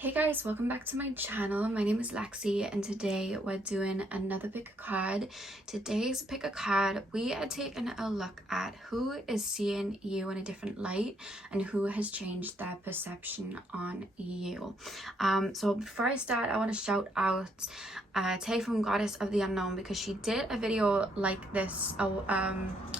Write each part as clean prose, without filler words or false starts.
Hey guys, welcome back to my channel. My name is Lexi and today we're doing another pick a card. Today's pick a card, we are taking a look at who is seeing you in a different light and who has changed their perception on you. So before I start, I want to shout out Tay from Goddess of the Unknown because she did a video like this, I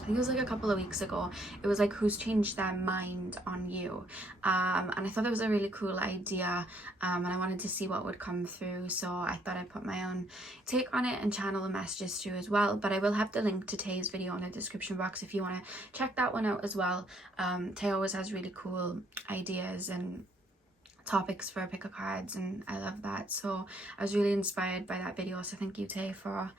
think it was like a couple of weeks ago. It was like who's changed their mind on you. And I thought that was a really cool idea. And I wanted to see what would come through, so I thought I'd put my own take on it and channel the messages through as well. But I will have the link to Tay's video in the description box if you want to check that one out as well. Tay always has really cool ideas and topics for pick a cards, and I love that. So I was really inspired by that video, so thank you, Tay, for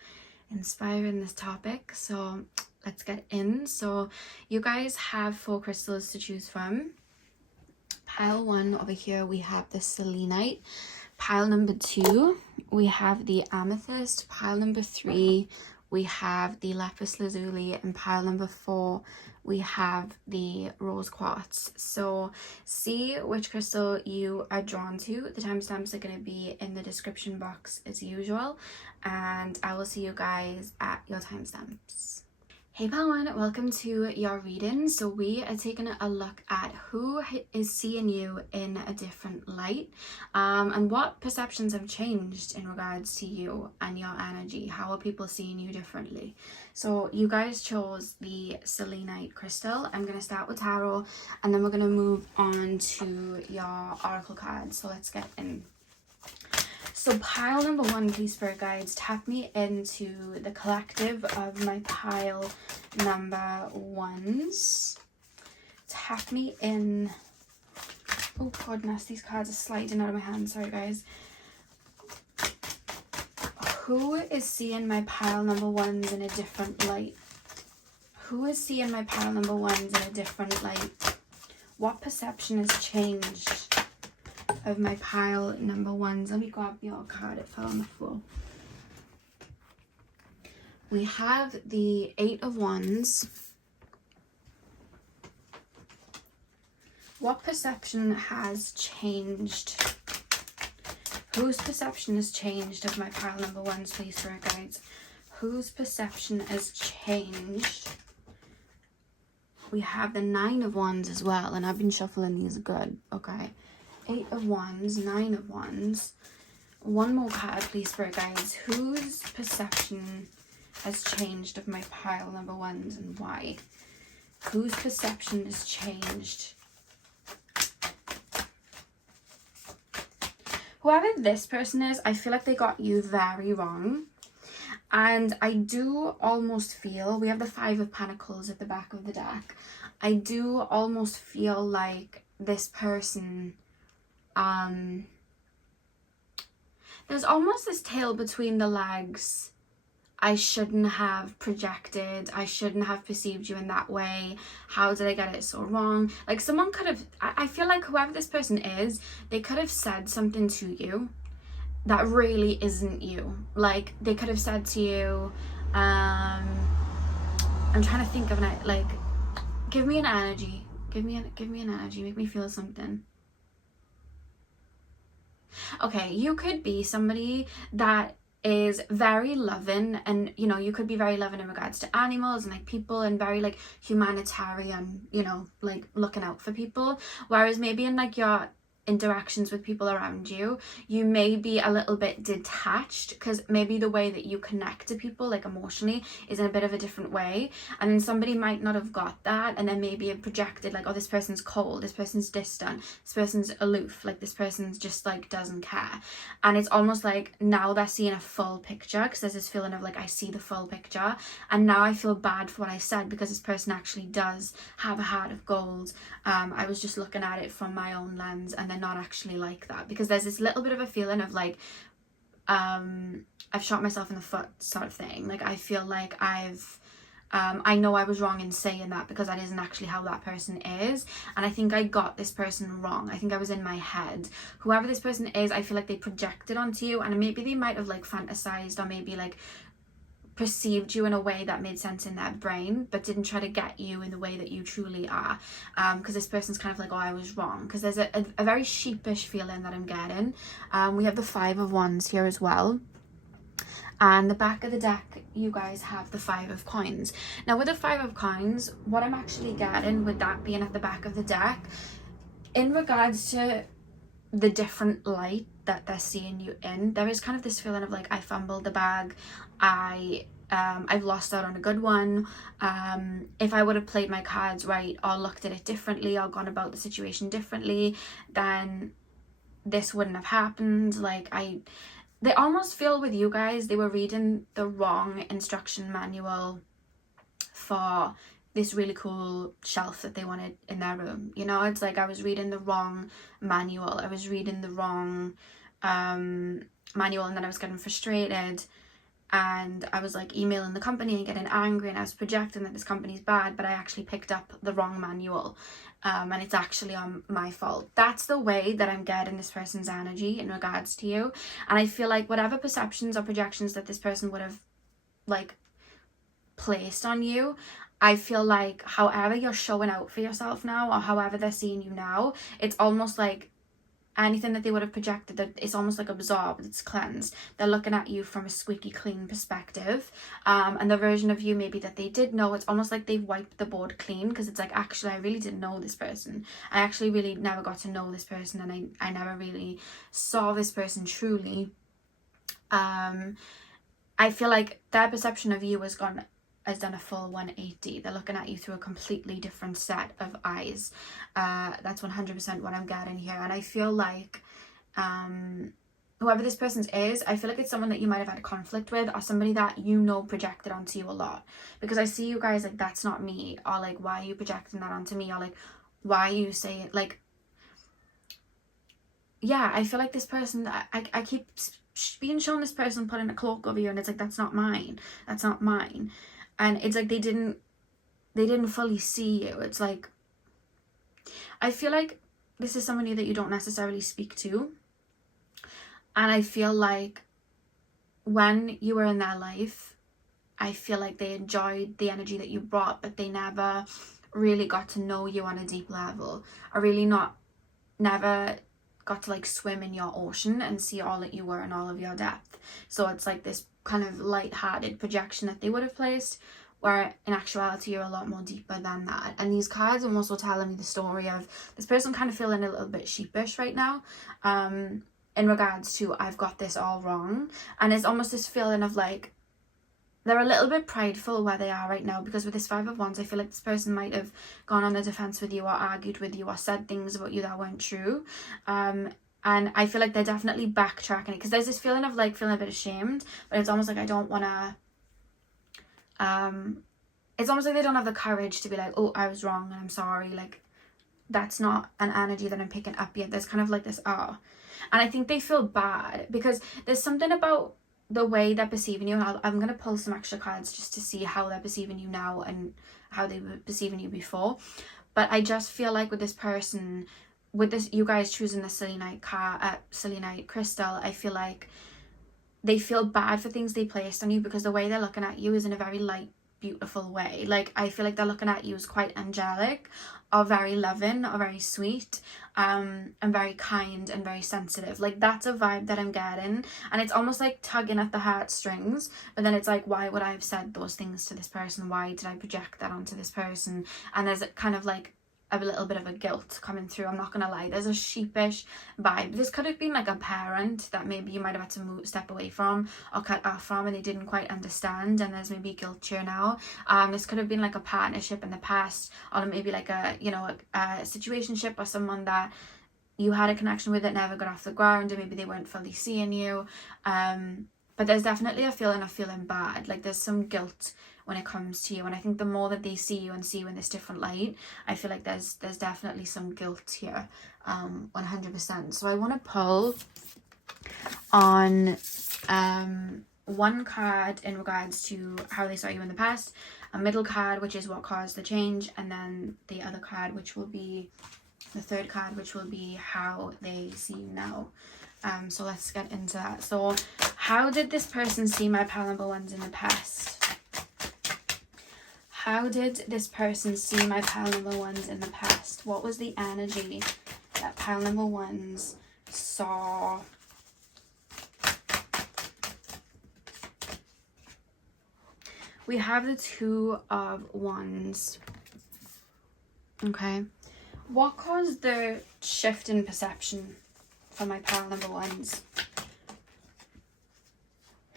inspiring this topic. So let's get in. So you guys have 4 crystals to choose from. Pile 1 over here, we have the selenite. Pile number 2, we have the amethyst. Pile number 3, we have the lapis lazuli. And pile number 4, we have the rose quartz. So see which crystal you are drawn to. The timestamps are going to be in the description box as usual. And I will see you guys at your timestamps. Hey pile 1, welcome to your reading. So we are taking a look at who is seeing you in a different light, and what perceptions have changed in regards to you and your energy. How are people seeing you differently? So you guys chose the selenite crystal. I'm going to start with tarot and then we're going to move on to your oracle cards. So let's get in. So pile number 1, please, spirit guides, tap me into the collective of my pile number 1s. Tap me in. Oh goodness, these cards are sliding out of my hand. Sorry guys. Who is seeing my pile number 1s in a different light? Who is seeing my pile number 1s in a different light? What perception has changed of my pile number 1s? Let me grab your card, it fell on the floor. We have the 8 of Wands. What perception has changed? Whose perception has changed of my pile number 1s, please, spirit guides? Whose perception has changed? We have the 9 of Wands as well, and I've been shuffling these good, okay? 8 of Wands, 9 of Wands. One more card, please, spirit guides. Whose perception has changed of my pile number 1s and why? Whose perception has changed? Whoever this person is, I feel like they got you very wrong. And I do almost feel, we have the 5 of Pentacles at the back of the deck. I do almost feel like this person, there's almost this tail between the legs. I shouldn't have projected. I shouldn't have perceived you in that way. How did I get it so wrong? Like someone could have, I feel like whoever this person is, they could have said something to you that really isn't you. Like they could have said to you, I'm trying to think of it, like, give me an energy. Give me an energy. Make me feel something. Okay, you could be somebody that is very loving, and you know, you could be very loving in regards to animals and like people, and very like humanitarian, you know, like looking out for people, whereas maybe in like your interactions with people around you, you may be a little bit detached because maybe the way that you connect to people like emotionally is in a bit of a different way, and then somebody might not have got that, and then maybe it projected like, oh, this person's cold, this person's distant, this person's aloof, like this person's just like doesn't care. And it's almost like now they're seeing a full picture, because there's this feeling of like, I see the full picture, and now I feel bad for what I said because this person actually does have a heart of gold. I was just looking at it from my own lens, and then not actually like that, because there's this little bit of a feeling of like, I've shot myself in the foot sort of thing. Like I feel like I know I was wrong in saying that, because that isn't actually how that person is, and I think I got this person wrong. I think I was in my head. Whoever this person is, I feel like they projected onto you, and maybe they might have like fantasized or maybe like perceived you in a way that made sense in their brain, but didn't try to get you in the way that you truly are. Because this person's kind of like, oh, I was wrong. Because there's a very sheepish feeling that I'm getting. We have the 5 of Wands here as well. And the back of the deck, you guys have the 5 of Coins. Now with the 5 of Coins, what I'm actually getting with that being at the back of the deck, in regards to the different light that they're seeing you in, there is kind of this feeling of like, I fumbled the bag, I've lost out on a good one. If I would have played my cards right, or looked at it differently, or gone about the situation differently, then this wouldn't have happened. Like, they almost feel with you guys, they were reading the wrong instruction manual for this really cool shelf that they wanted in their room. You know, it's like I was reading the wrong manual. I was reading the wrong manual, and then I was getting frustrated, and I was like emailing the company and getting angry, and I was projecting that this company's bad, but I actually picked up the wrong manual. And it's actually on my fault. That's the way that I'm getting this person's energy in regards to you. And I feel like whatever perceptions or projections that this person would have like placed on you, I feel like however you're showing out for yourself now, or however they're seeing you now, it's almost like anything that they would have projected, that it's almost like absorbed, it's cleansed. They're looking at you from a squeaky clean perspective, and the version of you maybe that they did know, it's almost like they've wiped the board clean, because it's like, actually I really didn't know this person, I actually really never got to know this person, and I never really saw this person truly. I feel like their perception of you has done a full 180. They're looking at you through a completely different set of eyes. That's 100% what I'm getting here. And I feel like whoever this person is, I feel like it's someone that you might have had a conflict with, or somebody that you know projected onto you a lot. Because I see you guys like, that's not me, or like, why are you projecting that onto me, or like, why are you saying, like, yeah, I feel like this person, I keep being shown this person putting a cloak over you, and it's like, that's not mine, that's not mine. And it's like they didn't fully see you. It's like, I feel like this is somebody that you don't necessarily speak to. And I feel like when you were in their life, I feel like they enjoyed the energy that you brought, but they never really got to know you on a deep level, or really never got to like swim in your ocean and see all that you were and all of your depth. So it's like this kind of light-hearted projection that they would have placed, where in actuality you're a lot more deeper than that. And these cards are also telling me the story of this person kind of feeling a little bit sheepish right now, in regards to, I've got this all wrong. And it's almost this feeling of like, they're a little bit prideful where they are right now, because with this 5 of Wands, I feel like this person might have gone on the defense with you, or argued with you, or said things about you that weren't true. And I feel like they're definitely backtracking it, because there's this feeling of like feeling a bit ashamed, but it's almost like I don't want to, it's almost like they don't have the courage to be like, oh, I was wrong and I'm sorry. Like, that's not an energy that I'm picking up yet. There's kind of like this, and I think they feel bad, because there's something about the way they're perceiving you. And I'm going to pull some extra cards just to see how they're perceiving you now and how they were perceiving you before. But I just feel like with this person, with this, you guys choosing the selenite crystal, I feel like they feel bad for things they placed on you, because the way they're looking at you is in a very light, beautiful way. Like, I feel like they're looking at you as quite angelic, or very loving, or very sweet, and very kind and very sensitive. Like, that's a vibe that I'm getting, and it's almost like tugging at the heartstrings. But then it's like, why would I have said those things to this person? Why did I project that onto this person? And there's kind of like a little bit of a guilt coming through. I'm not gonna lie, there's a sheepish vibe. This could have been like a parent that maybe you might have had to step away from, or cut off from, and they didn't quite understand, and there's maybe guilt here now. This could have been like a partnership in the past, or maybe like a, you know, a situationship, or someone that you had a connection with that never got off the ground, and maybe they weren't fully seeing you. But there's definitely a feeling of feeling bad. Like, there's some guilt when it comes to you, and I think the more that they see you and see you in this different light, I feel like there's definitely some guilt here, 100%. So I want to pull on one card in regards to how they saw you in the past, a middle card, which is what caused the change, and then the other card, which will be the third card, which will be how they see you now. So let's get into that. So how did this person see my pile number ones in the past? How did this person see my pile number ones in the past? What was the energy that pile number ones saw? We have the Two of Wands. Okay. What caused the shift in perception for my pile number ones?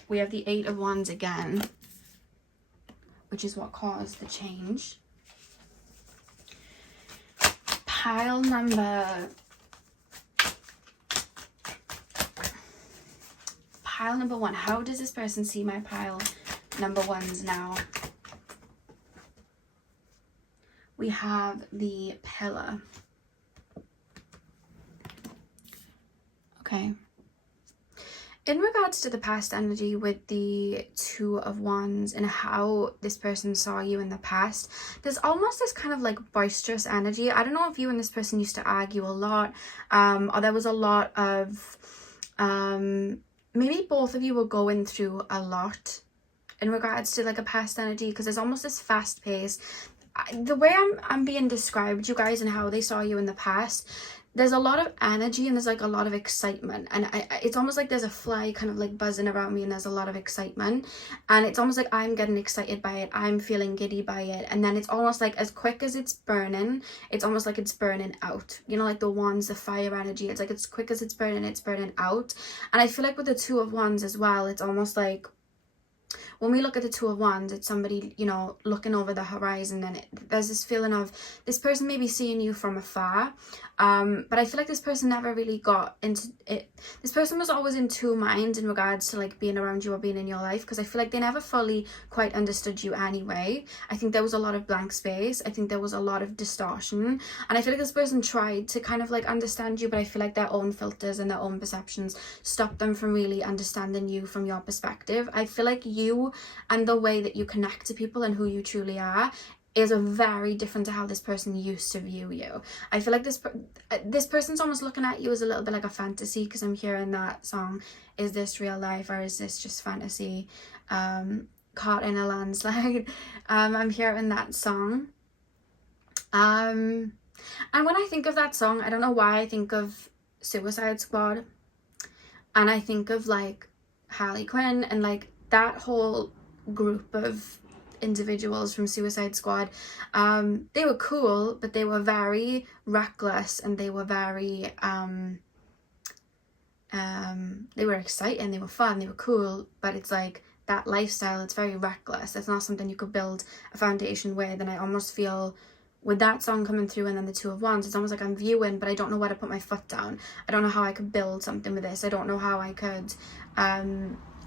We have the Eight of Wands again, which is what caused the change. Pile number one. How does this person see my pile number ones now? We have the Pillar. Okay. In regards to the past energy with the Two of Wands and how this person saw you in the past, there's almost this kind of like boisterous energy. I don't know if you and this person used to argue a lot, or there was a lot of, maybe both of you were going through a lot in regards to like a past energy, because there's almost this fast pace. The way I'm being described, you guys, and how they saw you in the past, there's a lot of energy and there's like a lot of excitement, and it's almost like there's a fly kind of like buzzing around me, and there's a lot of excitement, and it's almost like I'm getting excited by it, I'm feeling giddy by it, and then it's almost like as quick as it's burning, it's almost like it's burning out, you know, like the wands, the fire energy. It's like as quick as it's burning out. And I feel like with the Two of Wands as well, it's almost like when we look at the Two of Wands, it's somebody, you know, looking over the horizon, and there's this feeling of this person maybe seeing you from afar, but I feel like this person never really got into it. This person was always in two minds in regards to like being around you or being in your life, because I feel like they never fully quite understood you anyway. I think there was a lot of blank space. I think there was a lot of distortion, and I feel like this person tried to kind of like understand you, but I feel like their own filters and their own perceptions stopped them from really understanding you from your perspective. I feel like you and the way that you connect to people and who you truly are is a very different to how this person used to view you. I feel like this person's almost looking at you as a little bit like a fantasy, because I'm hearing that song, is this real life or is this just fantasy? Caught in a landslide. I'm hearing that song. And when I think of that song, I don't know why I think of Suicide Squad, and I think of like Harley Quinn and like that whole group of individuals from Suicide Squad. They were cool, but they were very reckless, and they were very they were exciting, they were fun, they were cool, but it's like that lifestyle, it's very reckless. It's not something you could build a foundation with. And I almost feel with that song coming through and then the Two of Wands, it's almost like I'm viewing, but I don't know where to put my foot down. I don't know how I could build something with this. I don't know how I could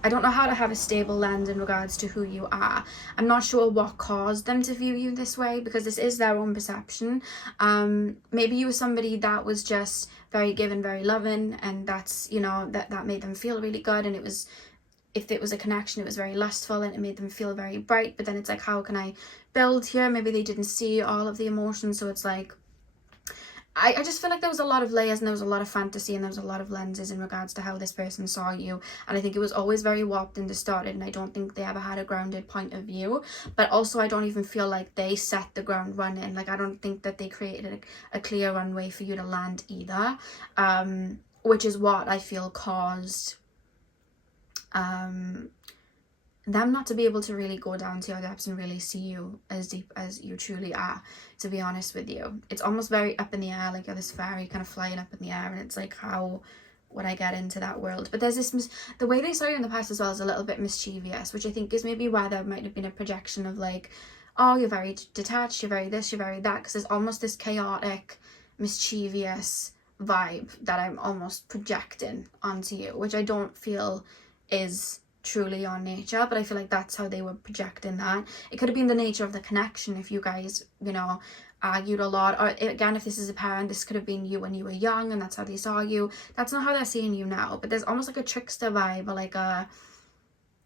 I don't know how to have a stable lens in regards to who you are. I'm not sure what caused them to view you this way, because this is their own perception. Maybe you were somebody that was just very giving, very loving, and that's, you know, that made them feel really good. And it was, if it was a connection, it was very lustful and it made them feel very bright. But then it's like, how can I build here? Maybe they didn't see all of the emotions. So it's like, I just feel like there was a lot of layers, and there was a lot of fantasy, and there was a lot of lenses in regards to how this person saw you. And I think it was always very warped and distorted, and I don't think they ever had a grounded point of view. But also I don't even feel like they set the ground running. Like I don't think that they created a clear runway for you to land either, which is what I feel caused them not to be able to really go down to your depths and really see you as deep as you truly are, to be honest with you. It's almost very up in the air, like you're this fairy kind of flying up in the air, and it's like, how would I get into that world? But there's this, the way they saw you in the past as well is a little bit mischievous, which I think is maybe why there might have been a projection of like, oh, you're very detached, you're very this, you're very that, because there's almost this chaotic, mischievous vibe that I'm almost projecting onto you, which I don't feel is truly your nature, but I feel like that's how they were projecting that. It could have been the nature of the connection if you guys, you know, argued a lot, or again, if this is a parent, this could have been you when you were young and that's how they saw you. That's not how they're seeing you now, but there's almost like a trickster vibe, or like a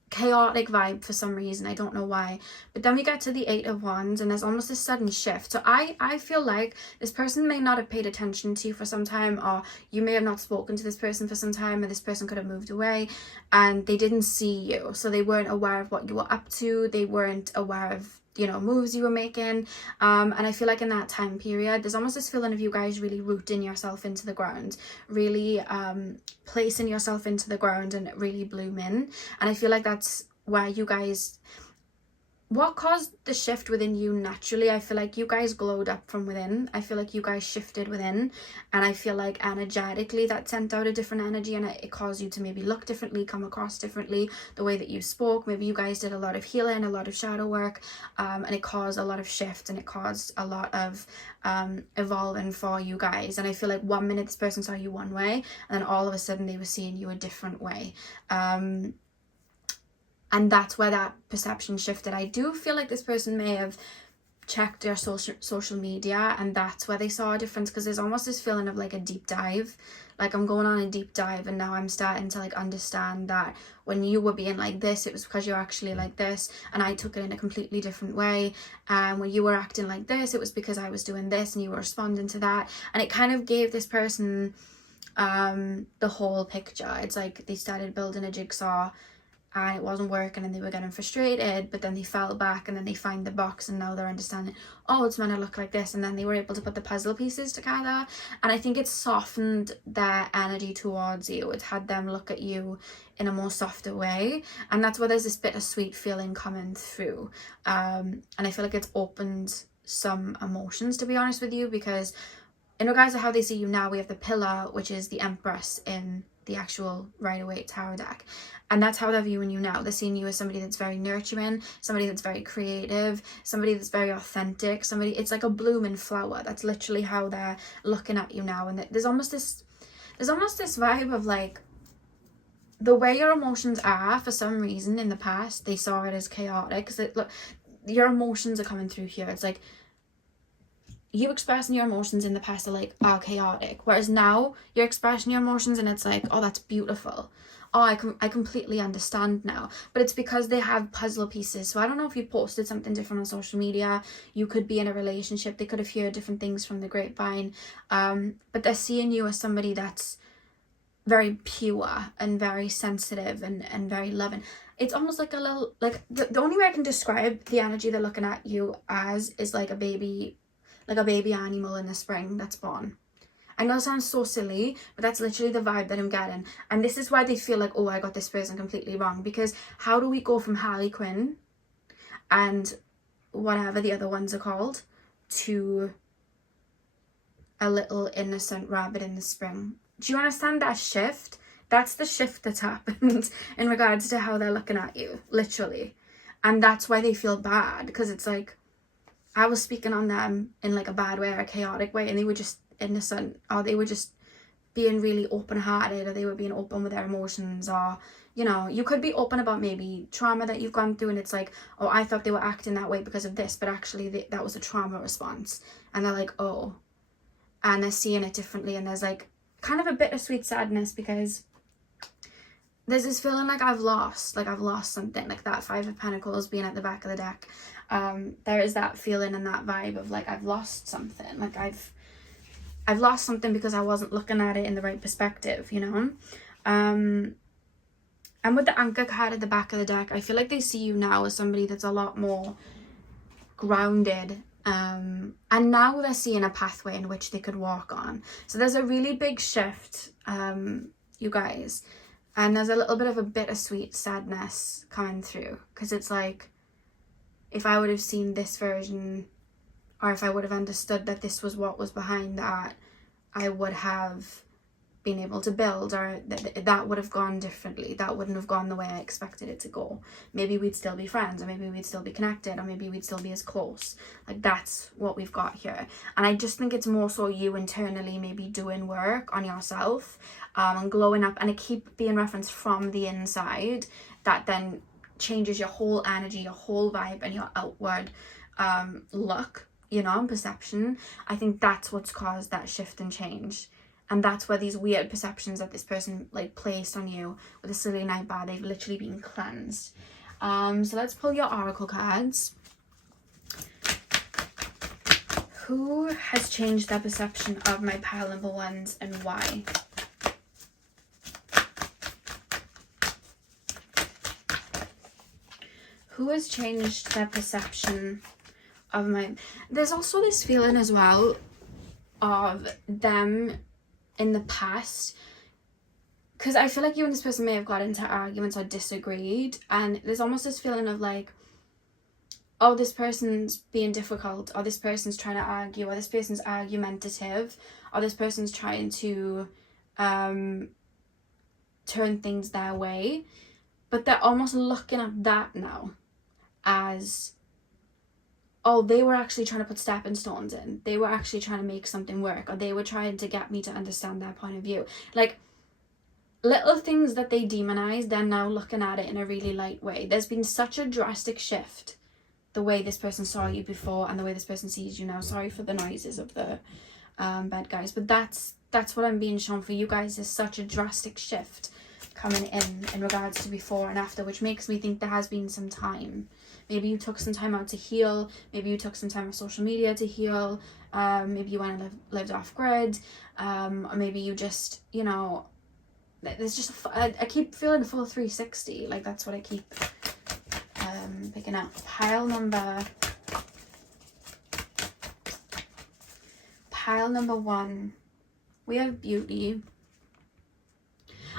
chaotic vibe for some reason. I don't know why. But then we get to the Eight of Wands and there's almost a sudden shift. So I feel like this person may not have paid attention to you for some time, or you may have not spoken to this person for some time, or this person could have moved away and they didn't see you. So they weren't aware of what you were up to. They weren't aware of, you know, moves you were making. And I feel like in that time period, there's almost this feeling of you guys really rooting yourself into the ground, really placing yourself into the ground and really blooming. And I feel like that's where you guys, what caused the shift within you naturally, I feel like you guys glowed up from within. I feel like you guys shifted within, and I feel like energetically that sent out a different energy, and it caused you to maybe look differently, come across differently, the way that you spoke. Maybe you guys did a lot of healing, a lot of shadow work, and it caused a lot of shift, and it caused a lot of evolving for you guys. And I feel like 1 minute this person saw you one way, and then all of a sudden they were seeing you a different way. And that's where that perception shifted. I do feel like this person may have checked their social media, and that's where they saw a difference, because there's almost this feeling of like a deep dive. Like, I'm going on a deep dive and now I'm starting to like understand that when you were being like this, it was because you're actually like this, and I took it in a completely different way. And when you were acting like this, it was because I was doing this and you were responding to that. And it kind of gave this person the whole picture. It's like they started building a jigsaw and it wasn't working and they were getting frustrated, but then they fell back and then they find the box and now they're understanding, oh, it's meant to look like this, and then they were able to put the puzzle pieces together. And I think it softened their energy towards you. It had them look at you in a more softer way, and that's where there's this bittersweet feeling coming through. And I feel like it's opened some emotions, to be honest with you, because in regards to how they see you now, we have the Pillar, which is the Empress in the actual Rider-Waite tarot deck, and that's how they're viewing you now. They're seeing you as somebody that's very nurturing, somebody that's very creative, somebody that's very authentic, somebody, it's like a blooming flower. That's literally how they're looking at you now. And there's almost this vibe of like, the way your emotions are, for some reason in the past they saw it as chaotic, because look, your emotions are coming through here. It's like you expressing your emotions in the past are like, oh, chaotic, whereas now you're expressing your emotions and it's like, oh, that's beautiful. Oh, I completely understand now. But it's because they have puzzle pieces. So I don't know if you posted something different on social media. You could be in a relationship. They could have heard different things from the grapevine. But they're seeing you as somebody that's very pure and very sensitive and very loving. It's almost like a little, like the only way I can describe the energy they're looking at you as is like a baby animal in the spring that's born. I know it sounds so silly, but that's literally the vibe that I'm getting. And this is why they feel like, oh, I got this person completely wrong. Because how do we go from Harley Quinn and whatever the other ones are called to a little innocent rabbit in the spring? Do you understand that shift? That's the shift that's happened in regards to how they're looking at you, literally. And that's why they feel bad, because it's like, I was speaking on them in like a bad way or a chaotic way, and they were just innocent, or they were just being really open-hearted, or they were being open with their emotions. Or, you know, you could be open about maybe trauma that you've gone through, and it's like, oh, I thought they were acting that way because of this, but actually that was a trauma response. And they're like, oh, and they're seeing it differently. And there's like kind of a bittersweet sadness, because there's this feeling like I've lost something, like that Five of Pentacles being at the back of the deck. There is that feeling and that vibe of like, I've lost something, like I've lost something because I wasn't looking at it in the right perspective, you know. And with the Anchor card at the back of the deck, I feel like they see you now as somebody that's a lot more grounded, and now they're seeing a pathway in which they could walk on. So there's a really big shift, you guys, and there's a little bit of a bittersweet sadness coming through, because it's like, if I would have seen this version, or if I would have understood that this was what was behind that, I would have been able to build, or that would have gone differently. That wouldn't have gone the way I expected it to go. Maybe we'd still be friends, or maybe we'd still be connected, or maybe we'd still be as close. Like, that's what we've got here. And I just think it's more so you internally maybe doing work on yourself, and glowing up, and it keep being referenced from the inside, that then changes your whole energy, your whole vibe, and your outward look, you know, and perception. I think that's what's caused that shift and change. And that's where these weird perceptions that this person like placed on you with the silly night bar, they've literally been cleansed. So let's pull your oracle cards. Who has changed their perception of my pile number ones and why? Who has changed their perception of my... There's also this feeling as well of them in the past, because I feel like you and this person may have got into arguments or disagreed, and there's almost this feeling of like, oh, this person's being difficult, or this person's trying to argue, or this person's argumentative, or this person's trying to turn things their way. But they're almost looking at that now as, oh, they were actually trying to put stepping stones in. They were actually trying to make something work, or they were trying to get me to understand their point of view. Like, little things that they demonize, they're now looking at it in a really light way. There's been such a drastic shift, the way this person saw you before and the way this person sees you now. Sorry for the noises of the bed, guys, but that's what I'm being shown for you guys. Is such a drastic shift coming in regards to before and after, which makes me think there has been some time. Maybe you took some time out to heal. Maybe you took some time on social media to heal. Maybe you went and lived off grid, or maybe you just, you know, there's just I keep feeling a full 360. Like, that's what I keep picking up. Pile number 1, we have beauty.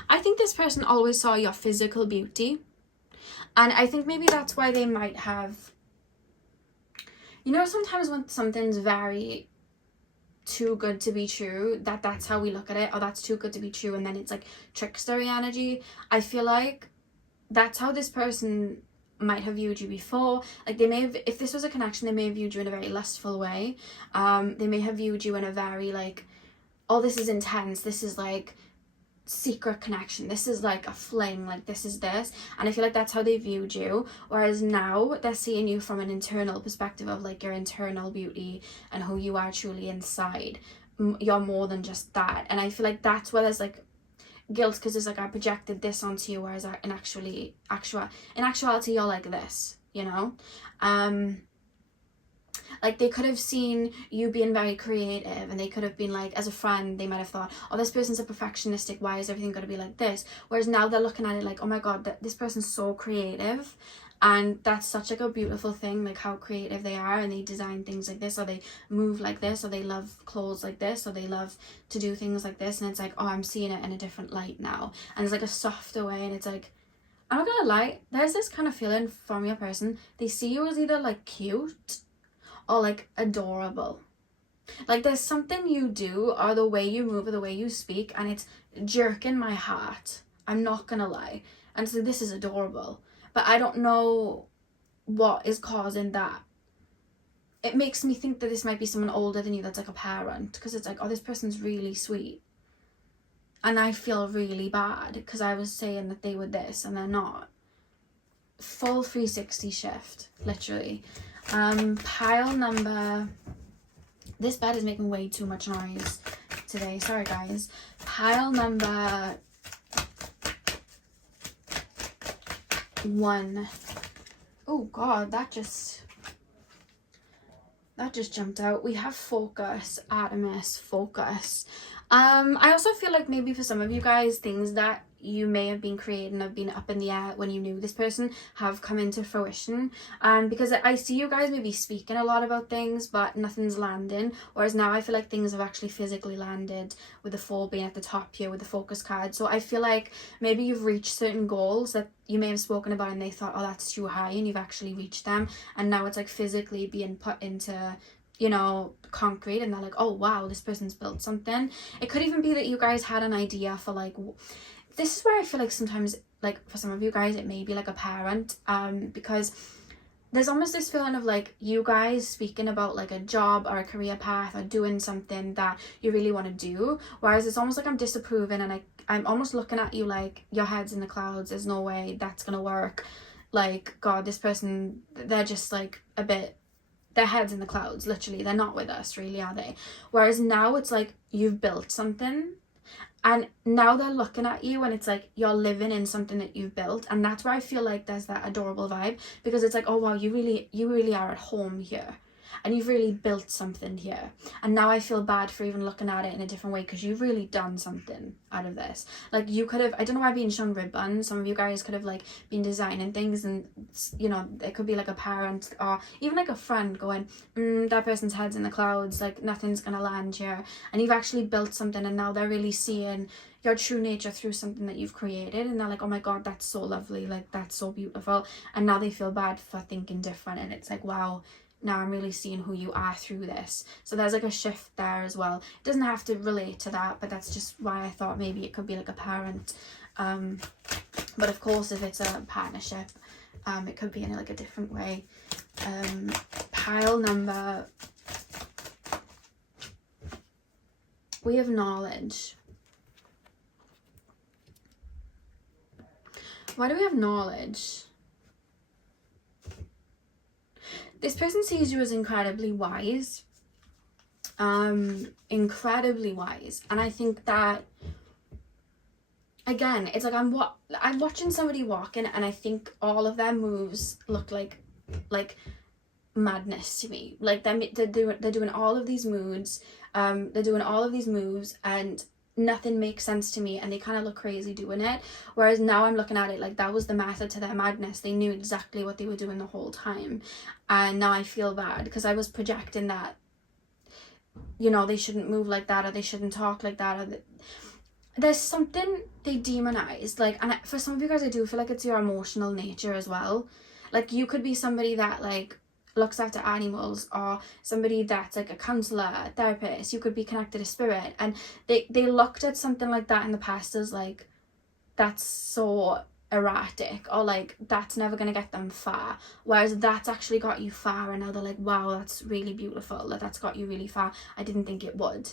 I think this person always saw your physical beauty, and I think maybe that's why they might have, you know, sometimes when something's very too good to be true, that's how we look at it, or that's too good to be true, and then it's like trickstery energy. I feel like that's how this person might have viewed you before. Like, they may have, if this was a connection, they may have viewed you in a very lustful way. They may have viewed you in a very like, oh, this is intense, this is like secret connection, this is like a fling, like this is this. And I feel like that's how they viewed you, whereas now they're seeing you from an internal perspective of like your internal beauty and who you are truly inside. You're more than just that. And I feel like that's where there's like guilt, because it's like, I projected this onto you, whereas in actuality you're like this, you know. Like, they could have seen you being very creative, and they could have been like, as a friend, they might have thought, oh, this person's a perfectionistic, why is everything going to be like this? Whereas now they're looking at it like, oh my god, this person's so creative, and that's such like a beautiful thing, like how creative they are, and they design things like this, or they move like this, or they love clothes like this, or they love to do things like this. And it's like, oh, I'm seeing it in a different light now, and it's like a softer way. And it's like, I'm not gonna lie, there's this kind of feeling from your person, they see you as either like cute or like adorable. Like, there's something you do, or the way you move, or the way you speak, and it's jerking my heart, I'm not gonna lie. And so this is adorable, but I don't know what is causing that. It makes me think that this might be someone older than you that's like a parent, because it's like, oh, this person's really sweet, and I feel really bad because I was saying that they were this and they're not. Full 360 shift, literally. Pile number, this bed is making way too much noise today, sorry guys. Pile number 1. Oh god, that just jumped out. We have focus, Artemis, focus. I also feel like maybe for some of you guys, things that you may have been creating have been up in the air when you knew this person have come into fruition, because I see you guys maybe speaking a lot about things but nothing's landing, whereas now I feel like things have actually physically landed, with the 4 being at the top here with the focus card. So I feel like maybe you've reached certain goals that you may have spoken about and they thought, oh, that's too high, and you've actually reached them, and now it's like physically being put into, you know, concrete, and they're like, oh wow, this person's built something. It could even be that you guys had an idea for like, this is where I feel like sometimes, like for some of you guys, it may be like a parent, because there's almost this feeling of like you guys speaking about like a job or a career path or doing something that you really want to do, whereas it's almost like I'm disapproving, and I'm almost looking at you like your head's in the clouds, there's no way that's gonna work. Like, god, this person, they're just like a bit, their heads in the clouds, literally, they're not with us really, are they? Whereas now it's like you've built something And now they're looking at you and it's like you're living in something that you've built. And that's where I feel like there's that adorable vibe, because it's like, oh wow, you really are at home here, and you've really built something here. And now I feel bad for even looking at it in a different way, because you've really done something out of this. Like, you could have, I don't know why being shown ribbons, some of you guys could have like been designing things, and you know, it could be like a parent or even like a friend going, that person's head's in the clouds, like nothing's gonna land here. And you've actually built something, and now they're really seeing your true nature through something that you've created, and they're like, oh my god, that's so lovely, like that's so beautiful. And now they feel bad for thinking different, and it's like, wow, now I'm really seeing who you are through this. So there's like a shift there as well. It doesn't have to relate to that, but that's just why I thought maybe it could be like a parent. But of course, if it's a partnership, it could be in like a different way. Pile number, we have knowledge. Why do we have knowledge? This person sees you as incredibly wise, incredibly wise. And I think that, again, it's like I'm watching somebody walking, and I think all of their moves look like madness to me. Like they're doing all of these moves, and nothing makes sense to me, and they kind of look crazy doing it. Whereas now I'm looking at it like that was the method to their madness. They knew exactly what they were doing the whole time. And now I feel bad because I was projecting that, you know, they shouldn't move like that, or they shouldn't talk like that, or there's something they demonized. Like, and for some of you guys, I do feel like it's your emotional nature as well. Like, you could be somebody that like looks after animals, or somebody that's like a counselor, a therapist. You could be connected to spirit, and they looked at something like that in the past as like, that's so erratic, or like that's never gonna get them far, whereas that's actually got you far. And now they're like, wow, that's really beautiful, that's got you really far, I didn't think it would.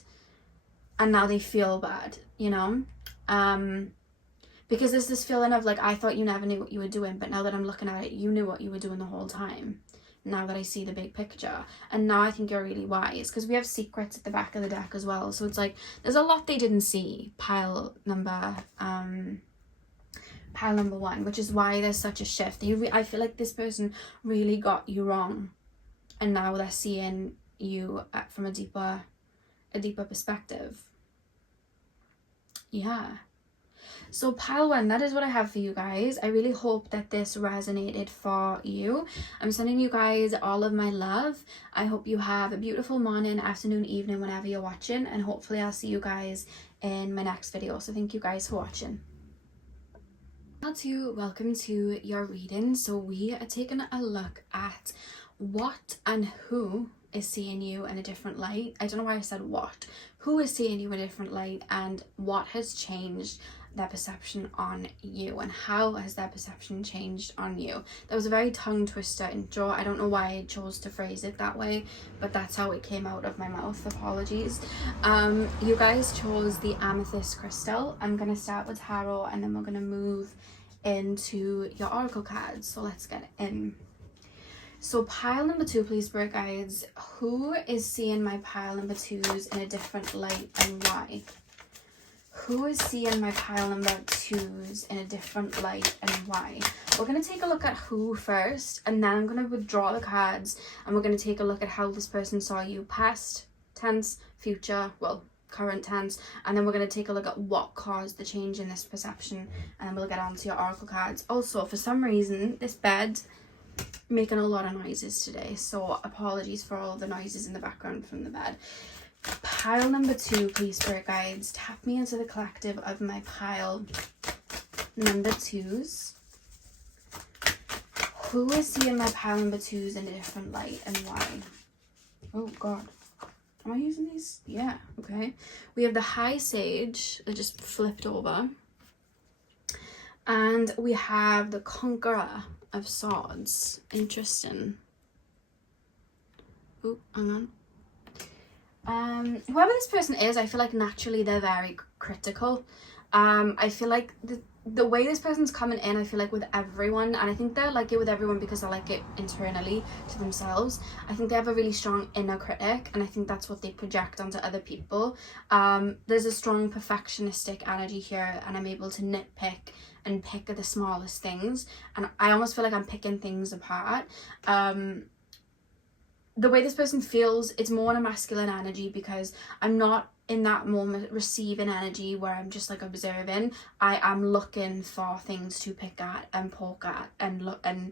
And now they feel bad, you know, because there's this feeling of like, I thought you never knew what you were doing, but now that I'm looking at it, you knew what you were doing the whole time, now that I see the big picture. And now I think you're really wise, because we have secrets at the back of the deck as well. So it's like there's a lot they didn't see. Pile number one, which is why there's such a shift. I feel like this person really got you wrong, and now they're seeing you from a deeper perspective. Yeah. So pile one, that is what I have for you guys. I really hope that this resonated for you. I'm sending you guys all of my love. I hope you have a beautiful morning, afternoon, evening, whenever you're watching, and hopefully I'll see you guys in my next video. So thank you guys for watching. Welcome to your reading. So we are taking a look at what and who is seeing you in a different light. I don't know why I said what. Who is seeing you in a different light, and what has changed their perception on you, and how has their perception changed on you. That was a very tongue twister intro. I don't know why I chose to phrase it that way, but that's how it came out of my mouth. Apologies. You guys chose the amethyst crystal. I'm gonna start with tarot, and then we're gonna move into your oracle cards. So let's get in. So pile number 2, please, spirit guides. Who is seeing my pile number 2s in a different light, and why? Who is seeing my pile number 2s in a different light, and why? We're going to take a look at who first, and then I'm going to withdraw the cards, and we're going to take a look at how this person saw you, past tense, future, well, current tense, and then we're going to take a look at what caused the change in this perception, and then we'll get on to your oracle cards. Also, for some reason, this bed making a lot of noises today, so apologies for all the noises in the background from the bed. Pile number 2, please, spirit guides. Tap me into the collective of my pile number 2s. Who is seeing my pile number 2s in a different light, and why? Oh god, am I using these? Yeah, okay. We have the High Sage that just flipped over, and we have the Conqueror of Swords. Interesting. Oh, hang on. Whoever this person is, I feel like naturally they're very critical. I feel like the way this person's coming in, I feel like with everyone, and I think they're like it with everyone because they like it internally to themselves. I think they have a really strong inner critic, and I think that's what they project onto other people. There's a strong perfectionistic energy here, and I'm able to nitpick and pick at the smallest things, and I almost feel like I'm picking things apart. The way this person feels, it's more in a masculine energy because I'm not in that moment receiving energy where I'm just like observing. I am looking for things to pick at and poke at and look and,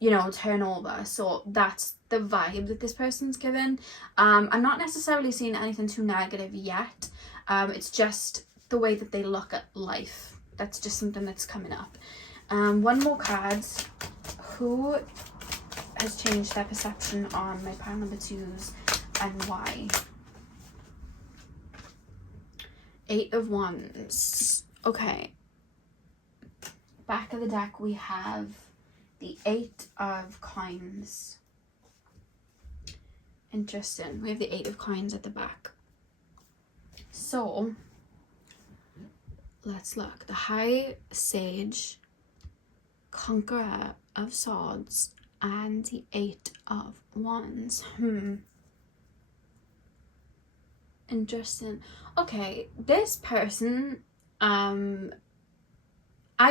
you know, turn over. So that's the vibe that this person's given. I'm not necessarily seeing anything too negative yet. It's just the way that they look at life. That's just something that's coming up. One more card. Who has changed their perception on my pile number 2s and why? 8 of Wands. Okay. Back of the deck we have the 8 of Coins. Interesting. We have the 8 of Coins at the back. So, let's look. The High Sage, Conqueror of Swords, and the 8 of Wands. Interesting. Okay, this person, I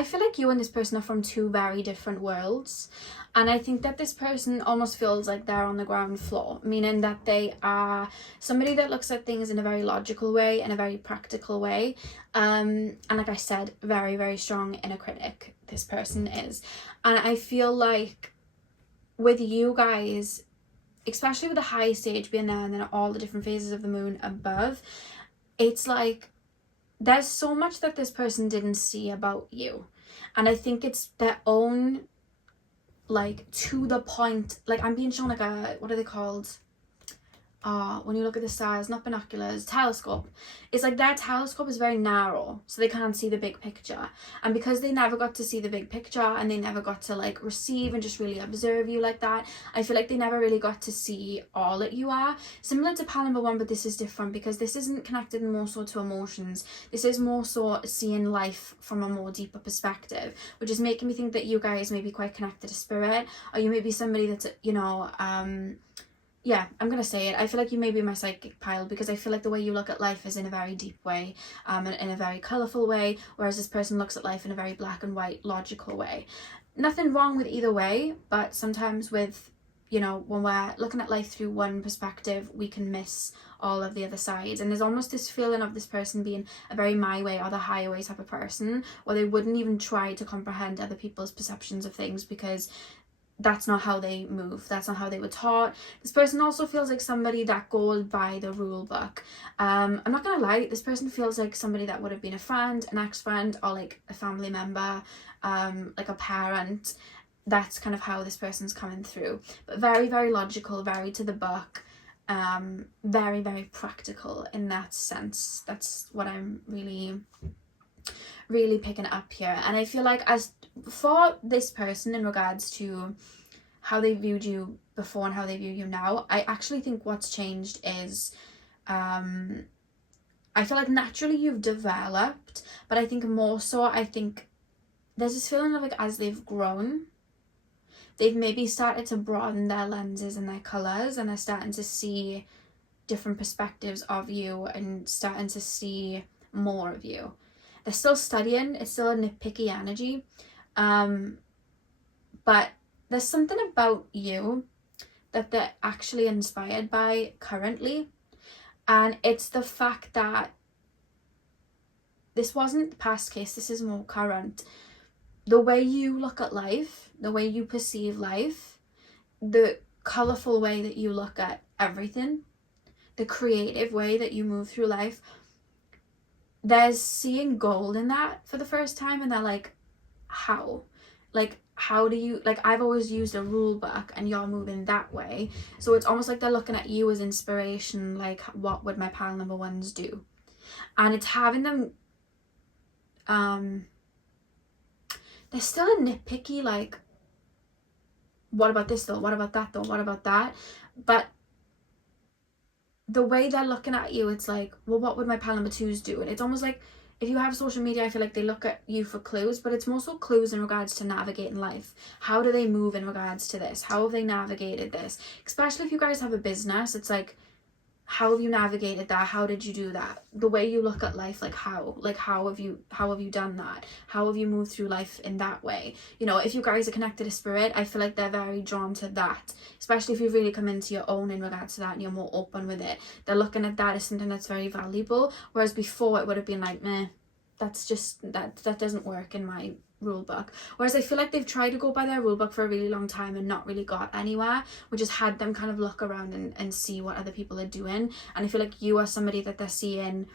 feel like you and this person are from 2 very different worlds, and I think that this person almost feels like they're on the ground floor, meaning that they are somebody that looks at things in a very logical way and a very practical way, and like I said, very, very strong inner critic this person is. And I feel like with you guys, especially with the high stage being there and then all the different phases of the moon above, it's like there's so much that this person didn't see about you, and I think it's their own, like, to the point, like I'm being shown like a, what are they called, when you look at the stars, not binoculars, telescope. It's like their telescope is very narrow, so they can't see the big picture. And because they never got to see the big picture and they never got to like receive and just really observe you like that, I feel like they never really got to see all that you are. Similar to pile number 1, but this is different because this isn't connected more so to emotions. This is more so seeing life from a more deeper perspective, which is making me think that you guys may be quite connected to spirit, or you may be somebody that's, you know, yeah, I'm gonna say it. I feel like you may be my psychic pile because I feel like the way you look at life is in a very deep way, and in a very colourful way, whereas this person looks at life in a very black and white, logical way. Nothing wrong with either way, but sometimes with, you know, when we're looking at life through one perspective, we can miss all of the other sides. And there's almost this feeling of this person being a very my way or the highway type of person, where they wouldn't even try to comprehend other people's perceptions of things because that's not how they move, that's not how they were taught. This person also feels like somebody that goes by the rule book. I'm not gonna lie, this person feels like somebody that would have been a friend, an ex-friend, or like a family member, like a parent. That's kind of how this person's coming through, but very, very logical, very to the book, very, very practical in that sense. That's what I'm really picking up here. And I feel like as for this person, in regards to how they viewed you before and how they view you now, I actually think what's changed is I feel like naturally you've developed, but I think more so, I think there's this feeling of like as they've grown, they've maybe started to broaden their lenses and their colours, and they're starting to see different perspectives of you and starting to see more of you. They're still studying, it's still a nitpicky energy, but there's something about you that they're actually inspired by currently, and it's the fact that this wasn't the past case, this is more current. The way you look at life, the way you perceive life, the colourful way that you look at everything, the creative way that you move through life, there's seeing gold in that for the first time, and they're like, how? Like, how do you, like, I've always used a rule book and you're moving that way. So it's almost like they're looking at you as inspiration, like, what would my pile number 1s do? And it's having them, they're still a nitpicky, like, what about this though? What about that though? What about that? But the way they're looking at you, it's like, well, what would my pile number 2s do? And it's almost like if you have social media, I feel like they look at you for clues, but it's more so clues in regards to navigating life. How do they move in regards to this? How have they navigated this? Especially if you guys have a business, it's like, how have you navigated that? How did you do that? The way you look at life, like how have you done that? How have you moved through life in that way? You know, if you guys are connected to spirit, I feel like they're very drawn to that, especially if you've really come into your own in regards to that and you're more open with it. They're looking at that as something that's very valuable, whereas before it would have been like, meh, that's just, that doesn't work in my rule book. Whereas I feel like they've tried to go by their rule book for a really long time and not really got anywhere, which has had them kind of look around and see what other people are doing. And I feel like you are somebody that they're seeing.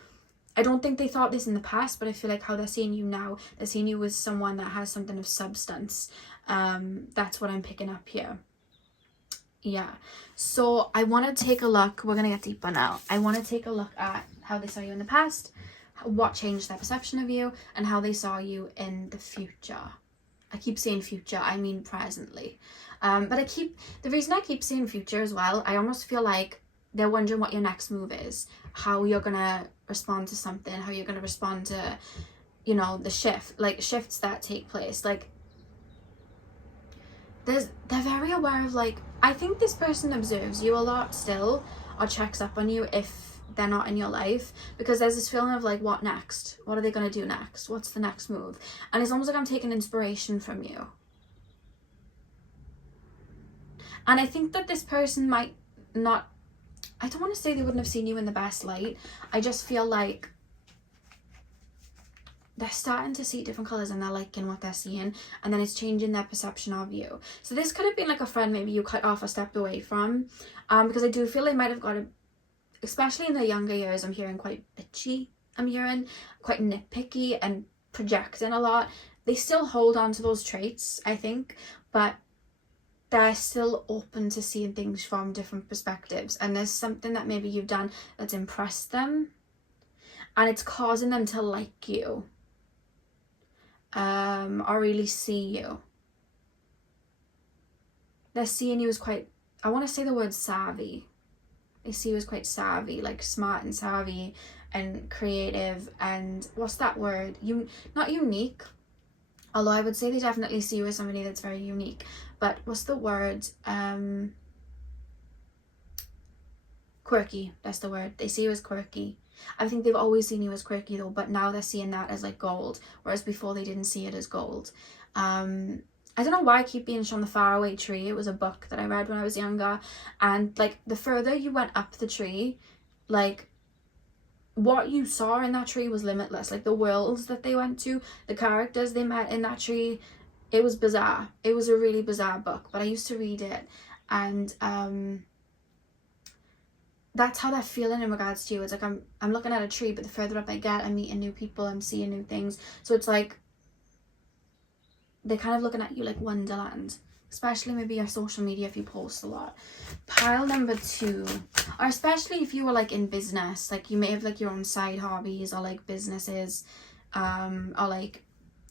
I don't think they thought this in the past, but I feel like how they're seeing you now, they're seeing you as someone that has something of substance. That's what I'm picking up here. Yeah, so I want to take a look, we're gonna get deeper now. I want to take a look at how they saw you in the past, what changed their perception of you, and how they saw you in the future. I keep saying future, I mean presently. But the reason I keep saying future as well, I almost feel like they're wondering what your next move is, how you're gonna respond to something, how you're gonna respond to, you know, the shifts that take place. Like, they're very aware of, like, I think this person observes you a lot still, or checks up on you if they're not in your life, because there's this feeling of like, what next? What are they going to do next? What's the next move? And it's almost like I'm taking inspiration from you. And I think that this person might not, I don't want to say they wouldn't have seen you in the best light. I just feel like they're starting to see different colours and they're liking what they're seeing, and then it's changing their perception of you. So this could have been like a friend maybe you cut off or stepped away from, because I do feel they might have got a, especially in their younger years, I'm hearing quite bitchy, I'm hearing quite nitpicky and projecting a lot. They still hold on to those traits, I think, but they're still open to seeing things from different perspectives, and there's something that maybe you've done that's impressed them, and it's causing them to like you, or really see you. They're seeing you as quite, I want to say the word savvy. They see you as quite savvy, like smart and savvy and creative, and what's that word? Not unique, although I would say they definitely see you as somebody that's very unique, but what's the word? Quirky, that's the word. They see you as quirky. I think they've always seen you as quirky though, but now they're seeing that as like gold, whereas before they didn't see it as gold. I don't know why I keep being shown the faraway tree. It was a book that I read when I was younger, and like the further you went up the tree, like what you saw in that tree was limitless. Like the worlds that they went to, the characters they met in that tree, it was bizarre. It was a really bizarre book, but I used to read it, and that's how they're feeling in regards to you. It's like I'm looking at a tree, but the further up I get, I'm meeting new people, I'm seeing new things. So it's like they're kind of looking at you like Wonderland, especially maybe your social media if you post a lot. Pile number 2, or especially if you were like in business, like you may have like your own side hobbies or like businesses, or like,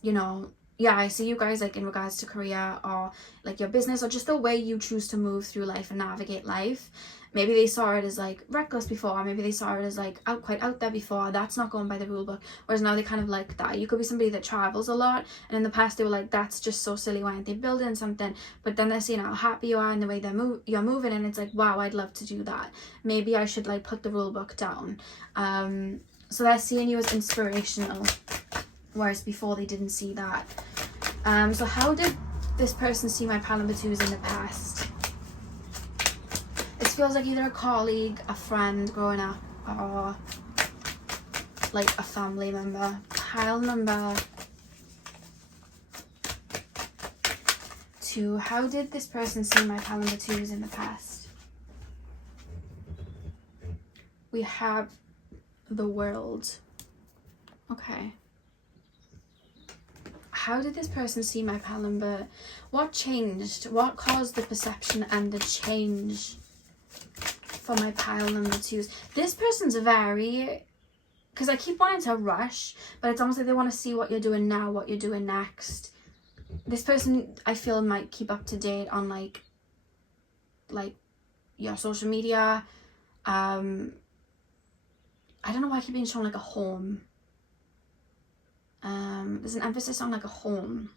you know, yeah, I see you guys like in regards to career or like your business or just the way you choose to move through life and navigate life. Maybe they saw it as like reckless before, maybe they saw it as like quite out there before. That's not going by the rule book, whereas now they kind of like that. You could be somebody that travels a lot, and in the past they were like, that's just so silly, why aren't they building something? But then they're seeing how happy you are and the way you're moving, and it's like, wow, I'd love to do that. Maybe I should like put the rule book down. So they're seeing you as inspirational, whereas before they didn't see that. So how did this person see my pile number 2s in the past? This feels like either a colleague, a friend growing up, or like a family member. Pile number 2. How did this person see my pile number 2s in the past? We have the World. Okay. How did this person see my pile number? What changed? What caused the perception and the change for my pile number 2s? This person's very, because I keep wanting to rush, but it's almost like they want to see what you're doing now, what you're doing next. This person, I feel, might keep up to date on like your social media. I don't know why I keep being shown like a home. There's an emphasis on like a home.